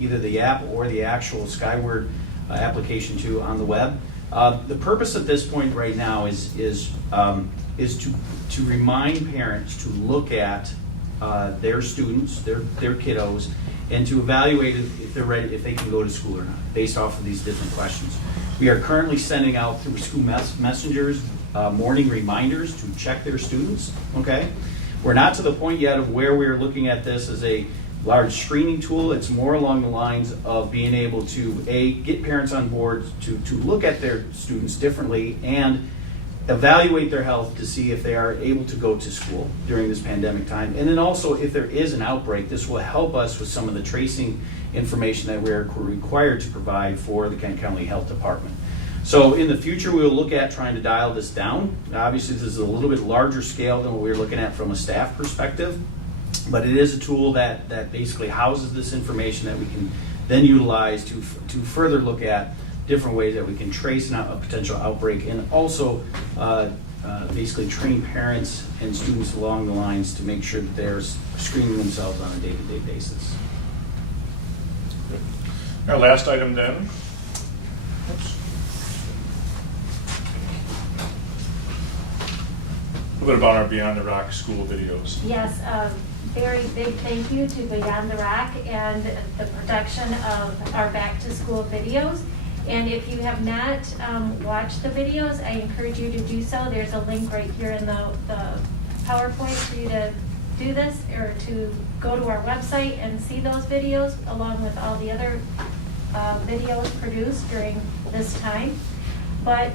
either the app or the actual Skyward application too on the web. The purpose at this point right now is to remind parents to look at their students, their kiddos, and to evaluate if they're ready, if they can go to school or not, based off of these different questions. We are currently sending out through school messengers morning reminders to check their students. Okay, we're not to the point yet of where we're looking at this as a large screening tool. It's more along the lines of being able to get parents on board to look at their students differently and evaluate their health to see if they are able to go to school during this pandemic time. And then also, if there is an outbreak, this will help us with some of the tracing information that we're required to provide for the Kent County Health Department. So in the future, we'll look at trying to dial this down. Obviously, this is a little bit larger scale than what we're looking at from a staff perspective, but it is a tool that basically houses this information that we can then utilize to further look at different ways that we can trace a potential outbreak, and also basically train parents and students along the lines to make sure that they're screening themselves on a day-to-day basis. Our last item then. A little bit about our Beyond the Rock school videos. Yes, very big thank you to Beyond the Rock and the production of our back to school videos. And if you have not watched the videos, I encourage you to do so. There's a link right here in the PowerPoint for you to do this, or to go to our website and see those videos along with all the other videos produced during this time. But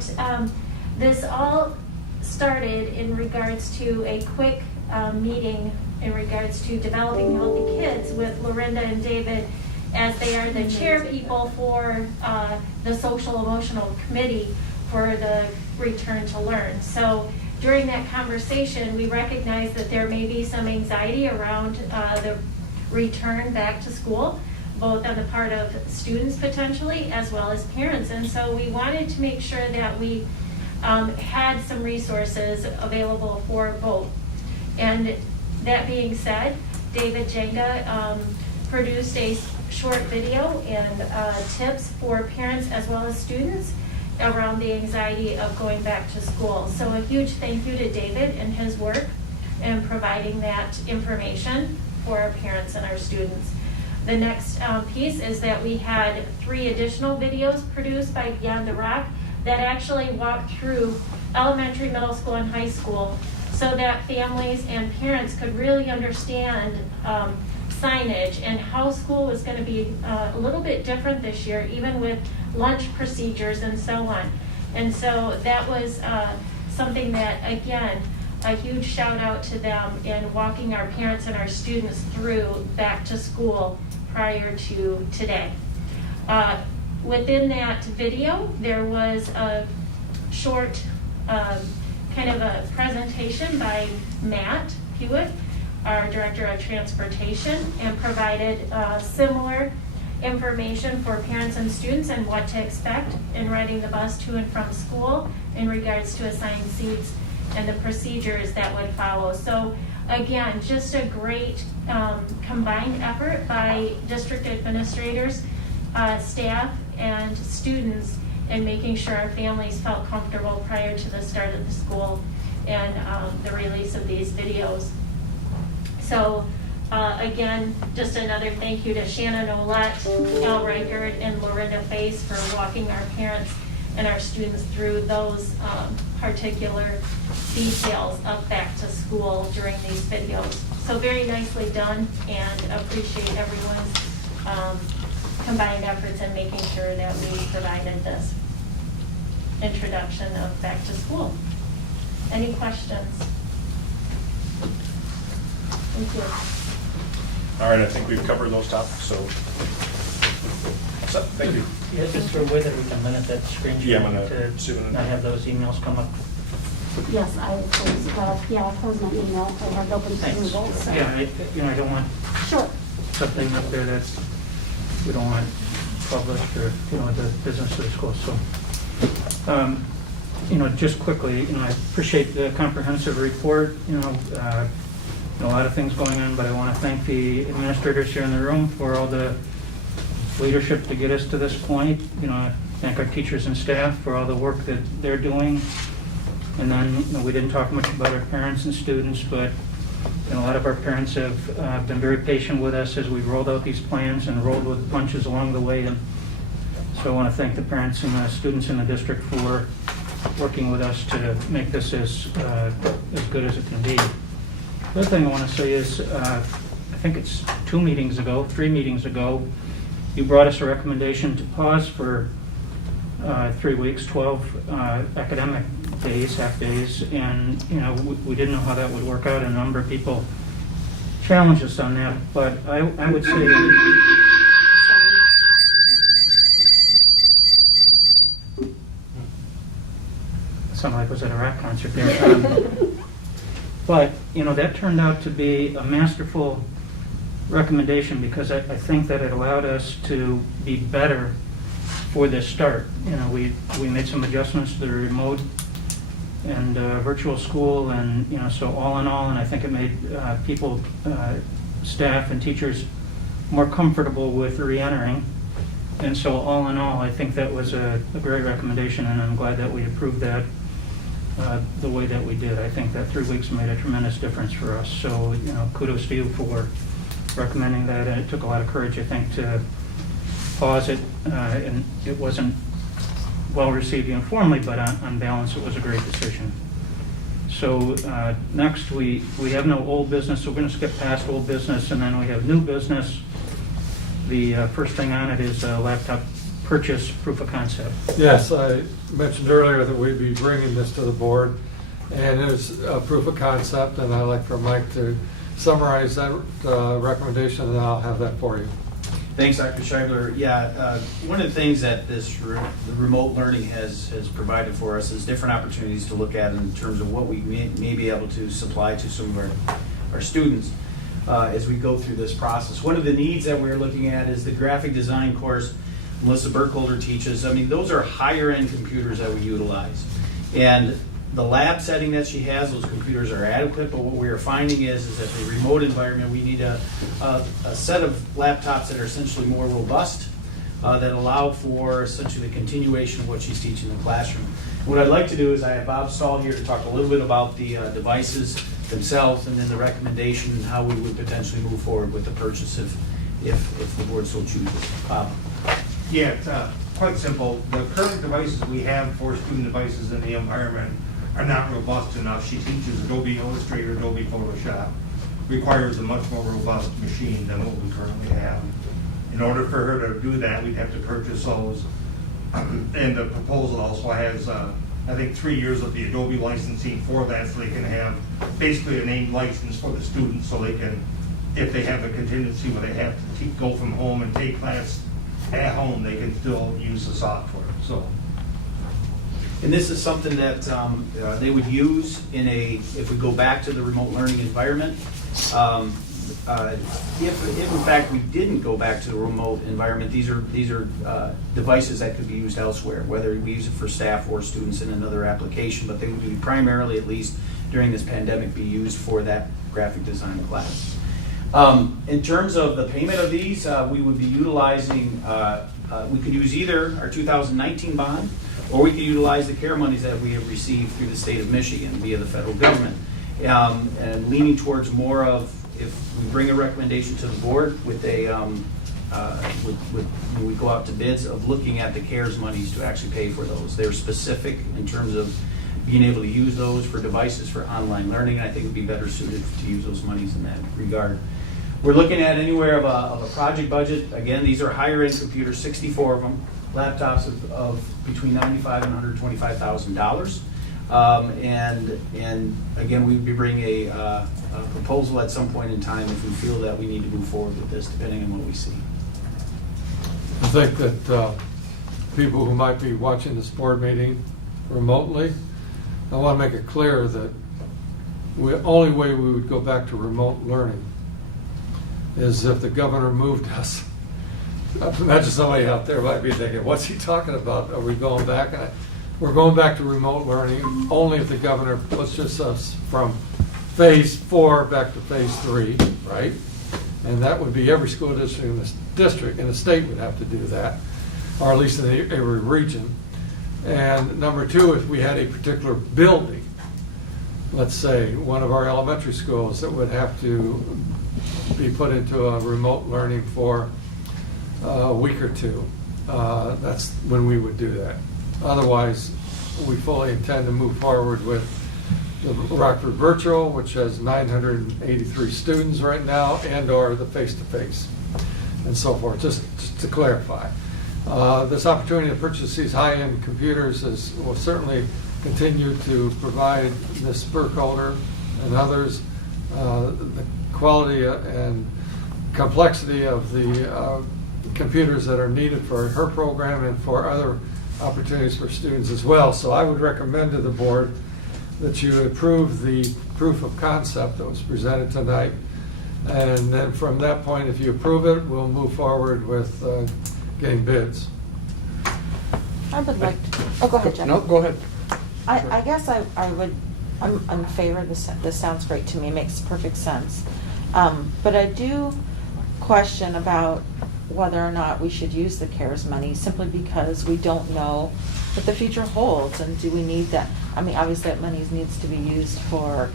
this all started in regards to a quick meeting in regards to developing healthy kids with Lorinda and David, as they are the chair people for the social emotional committee for the return to learn. So during that conversation, we recognized that there may be some anxiety around the return back to school, both on the part of students potentially as well as parents. And so we wanted to make sure that we had some resources available for both. And that being said, David Jenga produced a short video and tips for parents as well as students around the anxiety of going back to school. So a huge thank you to David and his work in providing that information for our parents and our students. The next piece is that we had 3 additional videos produced by Beyond the Rock that actually walked through elementary, middle school, and high school so that families and parents could really understand signage and how school was going to be a little bit different this year, even with lunch procedures and so on. And so that was something that, again, a huge shout out to them in walking our parents and our students through back to school prior to today. Within that video, there was a short kind of a presentation by Matt Hewitt, our Director of Transportation, and provided similar information for parents and students and what to expect in riding the bus to and from school in regards to assigned seats and the procedures that would follow. So again, just a great combined effort by district administrators, staff, and students in making sure our families felt comfortable prior to the start of the school and the release of these videos. So again, just another thank you to Shannon Olette, Al Reichert, and Lorinda Face for walking our parents and our students through those particular details of back to school during these videos. So very nicely done, and appreciate everyone's combined efforts in making sure that we provided this introduction of back to school. Any questions? Thank you. All right, I think we've covered those topics, so thank you. Yeah, is there a way that we can limit that screen Yeah, I'm sharing gonna see what to not have those emails come up? Yes, I will close my email. I have it open to Thanks. Google, so. Yeah, I don't want Sure. something up there that we don't want published or, the business of the school, so. Just quickly, I appreciate the comprehensive report, a lot of things going on, but I want to thank the administrators here in the room for all the leadership to get us to this point. I thank our teachers and staff for all the work that they're doing. And then, we didn't talk much about our parents and students, but a lot of our parents have been very patient with us as we rolled out these plans and rolled with the punches along the way. And so I want to thank the parents and the students in the district for working with us to make this as good as it can be. The other thing I want to say is, I think it's 3 meetings ago, you brought us a recommendation to pause for 3 weeks, 12 academic days, half days, and we didn't know how that would work out. A number of people challenged us on that, but I would say sounded like I was at a rock concert there. But that turned out to be a masterful recommendation, because I think that it allowed us to be better for this start. We made some adjustments to the remote and virtual school, and so all in all, and I think it made people, staff and teachers more comfortable with re-entering. And so all in all, I think that was a great recommendation, and I'm glad that we approved that the way that we did. I think that 3 weeks made a tremendous difference for us. So kudos to you for recommending that, and it took a lot of courage, I think, to pause it, and it wasn't well received uniformly, but on balance, it was a great decision. So next, we have no old business, so we're going to skip past old business, and then we have new business. The first thing on it is a laptop purchase proof of concept. Yes, I mentioned earlier that we'd be bringing this to the board, and it was a proof of concept, and I'd like for Mike to summarize that recommendation, and I'll have that for you. Thanks, Dr. Scheibler. Yeah, one of the things that the remote learning has provided for us is different opportunities to look at in terms of what we may be able to supply to some of our students as we go through this process. One of the needs that we're looking at is the graphic design course Melissa Burkholder teaches. I mean, those are higher end computers that we utilize. And the lab setting that she has, those computers are adequate, but what we are finding is that the remote environment, we need a set of laptops that are essentially more robust, that allow for essentially the continuation of what she's teaching in the classroom. What I'd like to do is I have Bob Stahl here to talk a little bit about the devices themselves, and then the recommendation and how we would potentially move forward with the purchase if the board so chooses. Bob. Yeah, it's quite simple. The current devices we have for student devices in the environment are not robust enough. She teaches Adobe Illustrator, Adobe Photoshop. requires a much more robust machine than what we currently have. In order for her to do that, we'd have to purchase those. And the proposal also has, I think, 3 years of the Adobe licensing for that, so they can have basically a named license for the students, so they can, if they have a contingency where they have to go from home and take class at home, they can still use the software, so. And this is something that they would use if we go back to the remote learning environment. If in fact we didn't go back to the remote environment, these are devices that could be used elsewhere, whether we use it for staff or students in another application, but they would be primarily, at least during this pandemic, be used for that graphic design class. In terms of the payment of these, we would be utilizing, we could use either our 2019 bond, or we could utilize the CARE monies that we have received through the state of Michigan via the federal government. And leaning towards more of, if we bring a recommendation to the board with a, when we go out to bids, of looking at the CARES monies to actually pay for those. They're specific in terms of being able to use those for devices for online learning, and I think it would be better suited to use those monies in that regard. We're looking at anywhere of a project budget. Again, these are higher end computers, 64 of them, laptops of between $95,000 and $125,000. And again, we would be bringing a proposal at some point in time if we feel that we need to move forward with this, depending on what we see. I think that people who might be watching this board meeting remotely, I want to make it clear that the only way we would go back to remote learning is if the governor moved us. Imagine somebody out there might be thinking, what's he talking about? Are we going back? We're going back to remote learning only if the governor pushes us from phase 4 back to phase 3, right? And that would be every school district in the state would have to do that, or at least in every region. And number 2, if we had a particular building, let's say one of our elementary schools that would have to be put into a remote learning for a week or 2, that's when we would do that. Otherwise, we fully intend to move forward with the Rockford Virtual, which has 983 students right now, and or the face-to-face and so forth, just to clarify. This opportunity to purchase these high-end computers will certainly continue to provide Ms. Burkholder and others the quality and complexity of the computers that are needed for her program and for other opportunities for students as well. So I would recommend to the board that you approve the proof of concept that was presented tonight. And then from that point, if you approve it, we'll move forward with getting bids. I would like to, oh, go ahead, Jen. No, go ahead. I guess I'm in favor of this. This sounds great to me, makes perfect sense. But I do question about whether or not we should use the CARES money, simply because we don't know what the future holds, and do we need that? I mean, obviously that money needs to be used for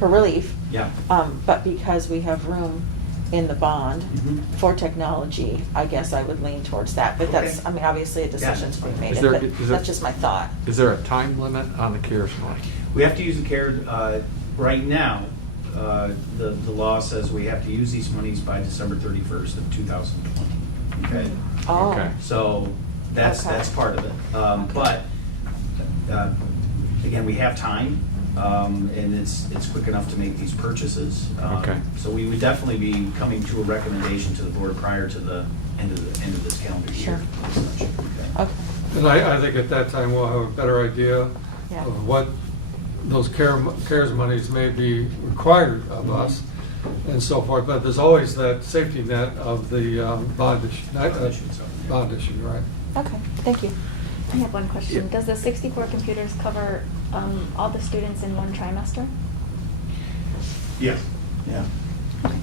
relief. Yeah. But because we have room in the bond Mhm. for technology, I guess I would lean towards that. But Okay. that's, I mean, obviously a decision that's to be fine. made, Is there- but is there- that's just my thought. Is there a time limit on the CARES money? We have to use the CARES, right now, the law says we have to use these monies by December 31st of 2020. Okay? Oh. Okay. So that's Okay. part of it. But again, we have time, and it's quick enough to make these purchases. Okay. So we would definitely be coming to a recommendation to the board prior to the end of this calendar year. Sure. as such. Okay. Okay. And I think at that time we'll have a better idea Yeah. of what those CARES monies may be required of us and so forth. But there's always that safety net of the bond issue, right? Okay, thank you. I have one question. Yeah. Does the 64 computers cover all the students in one trimester? Yes. Yeah.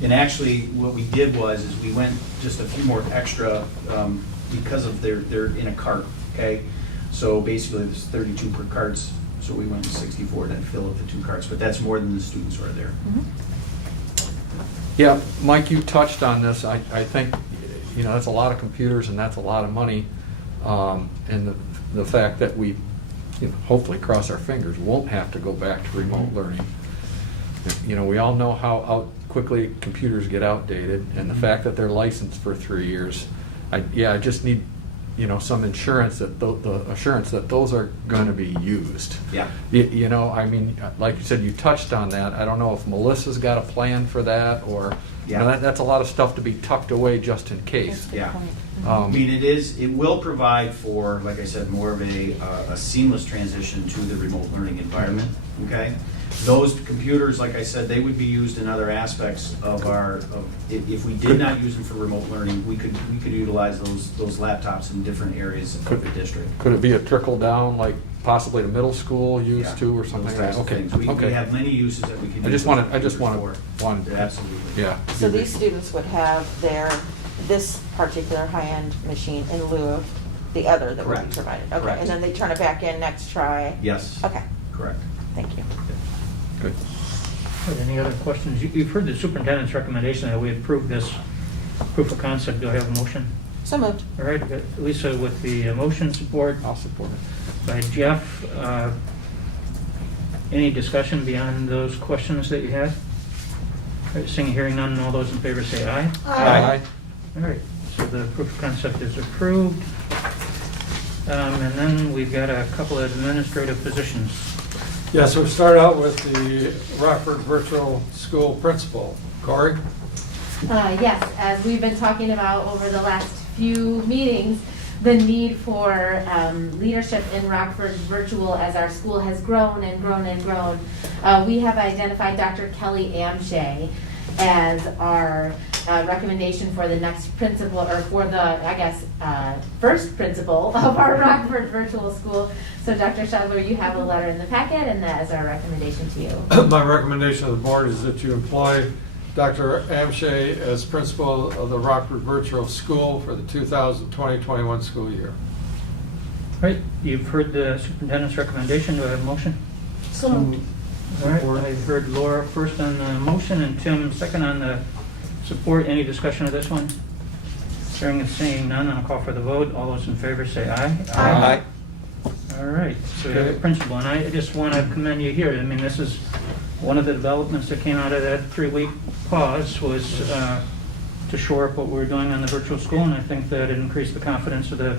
And actually, what we did is we went just a few more extra, because of they're in a cart, okay? So basically, there's 32 per carts, so we went to 64 to fill up the 2 carts, but that's more than the students are there. Mhm. Yeah, Mike, you touched on this. I think, that's a lot of computers and that's a lot of money. And the fact that we, hopefully, cross our fingers, won't have to go back to remote learning. We all know how quickly computers get outdated, and the fact that they're licensed for 3 years. I just need, some insurance that the assurance that those are going to be used. Yeah. Like you said, you touched on that. I don't know if Melissa's got a plan for that, or Yeah. that's a lot of stuff to be tucked away just in case. Yeah. Um, It will provide for, like I said, more of a seamless transition to the remote learning environment, okay? Those computers, like I said, they would be used in other aspects of if we did not use them for remote learning, we could utilize those laptops in different areas of the district. Could it be a trickle down, like possibly a middle school Yeah, used to, or something those like types that? of Okay, things. We okay. have many uses that we can I use. just those wanted, computers for. Absolutely. yeah. So these students would have this particular high-end machine in lieu of the other that would be Correct. provided? Okay, Correct. and then they turn it back in next try? Yes. Okay, Correct. thank you. Good. Any other questions? You've heard the superintendent's recommendation that we approve this proof of concept. Do I have a motion? So moved. All right, we've got Lisa with the motion support I'll support it. by Jeff. Any discussion beyond those questions that you had? All right, seeing, hearing none, all those in favor say aye. Aye. All right, so the proof of concept is approved. And then we've got a couple of administrative positions. Yes, we'll start out with the Rockford Virtual School Principal. Corey? Yes, as we've been talking about over the last few meetings, the need for leadership in Rockford Virtual as our school has grown and grown and grown. We have identified Dr. Kelly Amshay as our recommendation for the next principal, or for the, first principal of our Rockford Virtual School. So Dr. Shadler, you have a letter in the packet, and that is our recommendation to you. My recommendation to the board is that you employ Dr. Amshay as principal of the Rockford Virtual School for the 2020-21 school year. All right, you've heard the superintendent's recommendation. Do I have a motion? So moved. All right, I've heard Laura first on the motion and Tim second on the support. Any discussion of this one? Hearing and seeing none, I'll call for the vote. All those in favor say aye. Aye. All right, so we have a principal, and I just want to commend you here. I mean, this is one of the developments that came out of that 3-week pause was to shore up what we're doing on the virtual school, and I think that it increased the confidence of the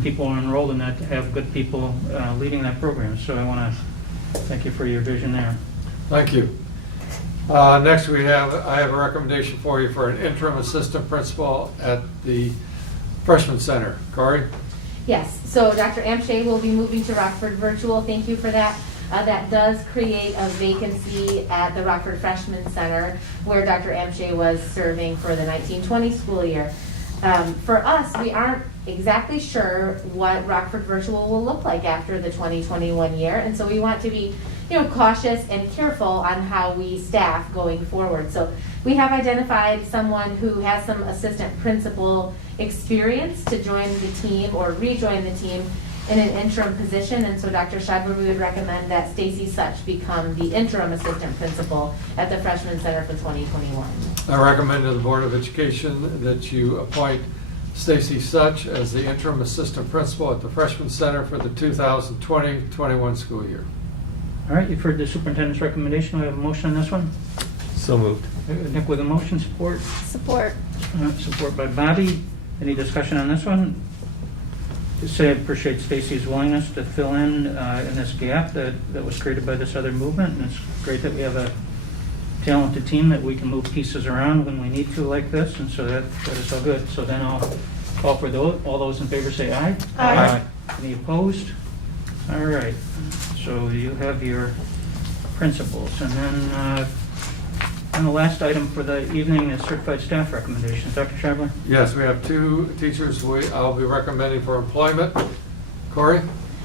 people who are enrolled in that to have good people leading that program. So I want to thank you for your vision there. Thank you. Next, I have a recommendation for you for an interim assistant principal at the freshman center. Corey? Yes, so Dr. Amshay will be moving to Rockford Virtual. Thank you for that. That does create a vacancy at the Rockford Freshman Center where Dr. Amshay was serving for the 1920 school year. For us, we aren't exactly sure what Rockford Virtual will look like after the 2021 year, and so we want to be cautious and careful on how we staff going forward. So we have identified someone who has some assistant principal experience to join the team or rejoin the team in an interim position, and so Dr. Shadler, we would recommend that Stacy Such become the interim assistant principal at the Freshman Center for 2021. I recommend to the Board of Education that you appoint Stacy Such as the interim assistant principal at the Freshman Center for the 2020-21 school year. All right, you've heard the superintendent's recommendation. We have a motion on this one. So moved. Nick with a motion, support. Support. Support by Bobby. Any discussion on this one? Just say I appreciate Stacy's willingness to fill in this gap that was created by this other movement, and it's great that we have a talented team that we can move pieces around when we need to like this, and so that is all good. So then I'll call for all those in favor say aye. Aye. Any opposed? All right, so you have your principals, and then and the last item for the evening is certified staff recommendations. Dr. Schabler? Yes, we have 2 teachers I'll be recommending for employment. Corey?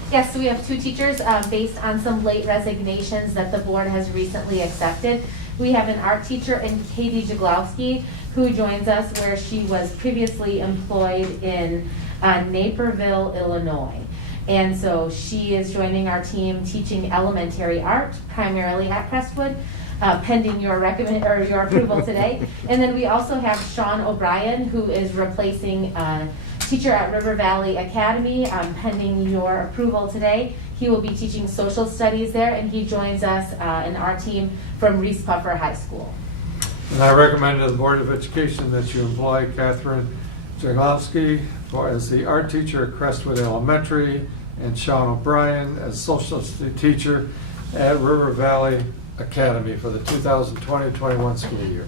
Yes, so we have 2 teachers based on some late resignations that the board has recently accepted. We have an art teacher in Katie Jaglowski who joins us where she was previously employed in Naperville, Illinois. And so she is joining our team teaching elementary art, primarily at Crestwood, pending your approval today. And then we also have Sean O'Brien, who is replacing a teacher at River Valley Academy, pending your approval today. He will be teaching social studies there, and he joins us in our team from Reese Puffer High School. And I recommend to the Board of Education that you employ Catherine Jaglowski as the art teacher at Crestwood Elementary and Sean O'Brien as social studies teacher at River Valley Academy for the 2020-21 school year.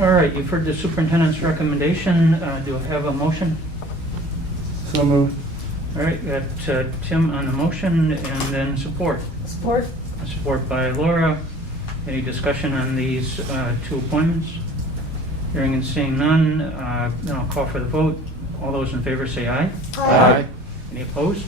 All right, you've heard the superintendent's recommendation. Do I have a motion? So moved. All right, got Tim on the motion and then support. Support? Support by Laura. Any discussion on these two appointments? Hearing and seeing none, then I'll call for the vote. All those in favor say aye. Aye. Any opposed?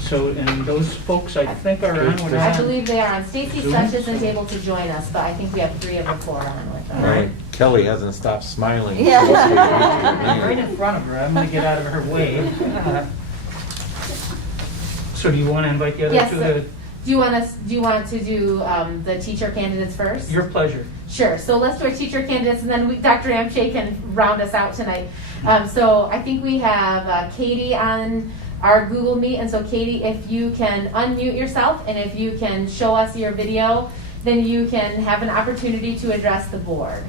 So, and those folks, I think, are on with I us. believe they are on. Stacy Zoom? Such isn't able to join us, but I think we have 3 of the 4 on with All us. right. Kelly hasn't stopped smiling. I'm right in front of her. I'm going to get out of her way. So do you want to invite the other Yes, two? sir. Do you want to do the teacher candidates first? Your pleasure. Sure. So let's do our teacher candidates, and then Dr. Amshay can round us out tonight. So I think we have Katie on our Google Meet, and so Katie, if you can unmute yourself and if you can show us your video, then you can have an opportunity to address the board.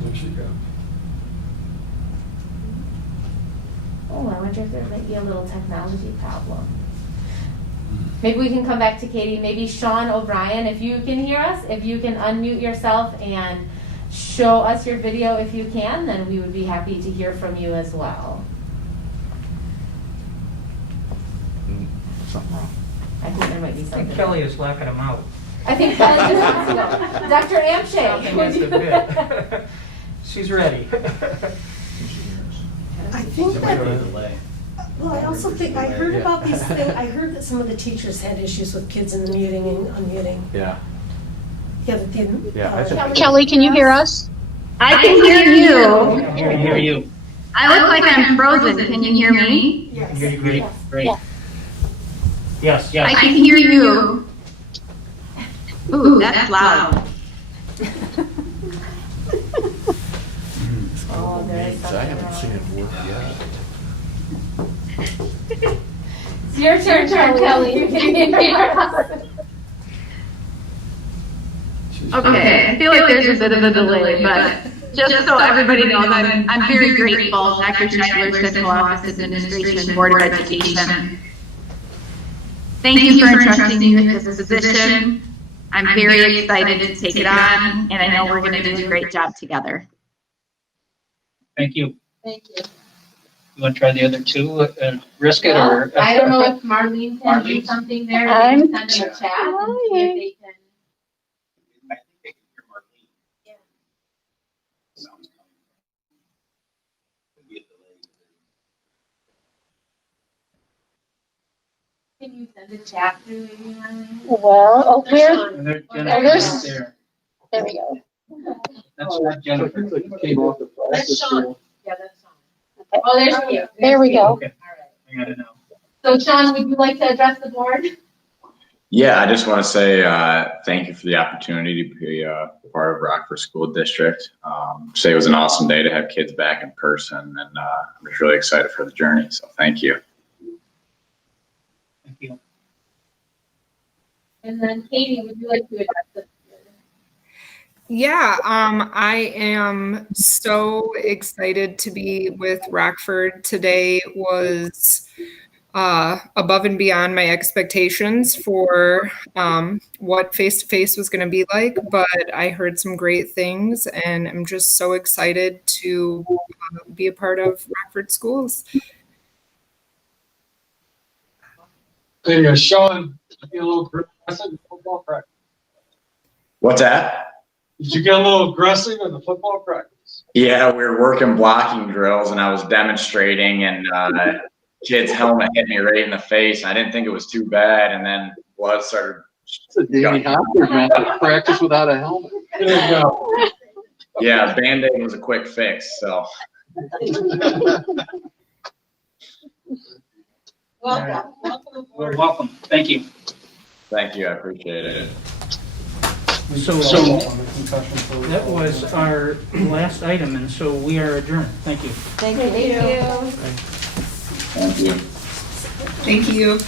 There she goes. Oh, I wonder if there might be a little technology problem. Maybe we can come back to Katie. Maybe Sean O'Brien, if you can hear us, if you can unmute yourself and show us your video if you can, then we would be happy to hear from you as well. Something wrong. I think there might be I something. think Kelly is locking them out. I think Kelly just wants to go. Dr. Amshay. Something has to bid. She's ready. I think that, well, I also think, I heard about these things, I heard that some of the teachers had issues with kids in the muting and unmuting. Yeah. Yeah, that didn't. Yeah, I think- Kelly, can you hear us? I can hear you. I can hear you. I look like I'm frozen. Can you hear me? I can hear you great. Great. Yes, I yes. can hear you. Ooh, that's loud. Oh, there is something wrong. it work yet. It's your turn, Kelly. You can hear us. Okay, I feel like there's a bit of a delay, but just so everybody knows, I'm very grateful, Dr. Schneidler, Central Office Administration, Board of Education. Thank you for entrusting me with this position. I'm very excited to take it on, and I know we're going to do a great job together. Thank you. Thank you. You want to try the other two and risk it, or? I don't know if Marlene can do Marlene? something there. I'm Maybe send them a chat and see if they can. I think they can hear Marlene. Yeah. Sounds coming. Could be a delay. Can you send a chat through maybe, Marlene? Well, where? And there- there's- there. There we go. That's not Jennifer. That's Sean. Yeah, that's Sean. Oh, there's you. There we go. Okay, All right. I got it now. So Sean, would you like to address the board? Yeah, I just want to say thank you for the opportunity to be a part of Rockford School District. Say it was an awesome day to have kids back in person, and I'm just really excited for the journey. So thank you. Thank you. And then Katie, would you like to address the board? Yeah, I am so excited to be with Rockford. Today was above and beyond my expectations for what face-to-face was going to be like, but I heard some great things, and I'm just so excited to be a part of Rockford Schools. Hey, Sean, get a little aggressive in football practice. What's that? Did you get a little aggressive in the football practice? Yeah, we were working blocking drills, and I was demonstrating, and kid's helmet hit me right in the face. I didn't think it was too bad, and then blood started. It's a Danny Hopkins, man. Practice without a helmet. There you go. Yeah, Band-Aid was a quick fix, so. Welcome. Welcome. Thank you. Thank you, I appreciate it. So that was our last item, and so we are adjourned. Thank you. Thank you. Thank you. Thank you. Thank you.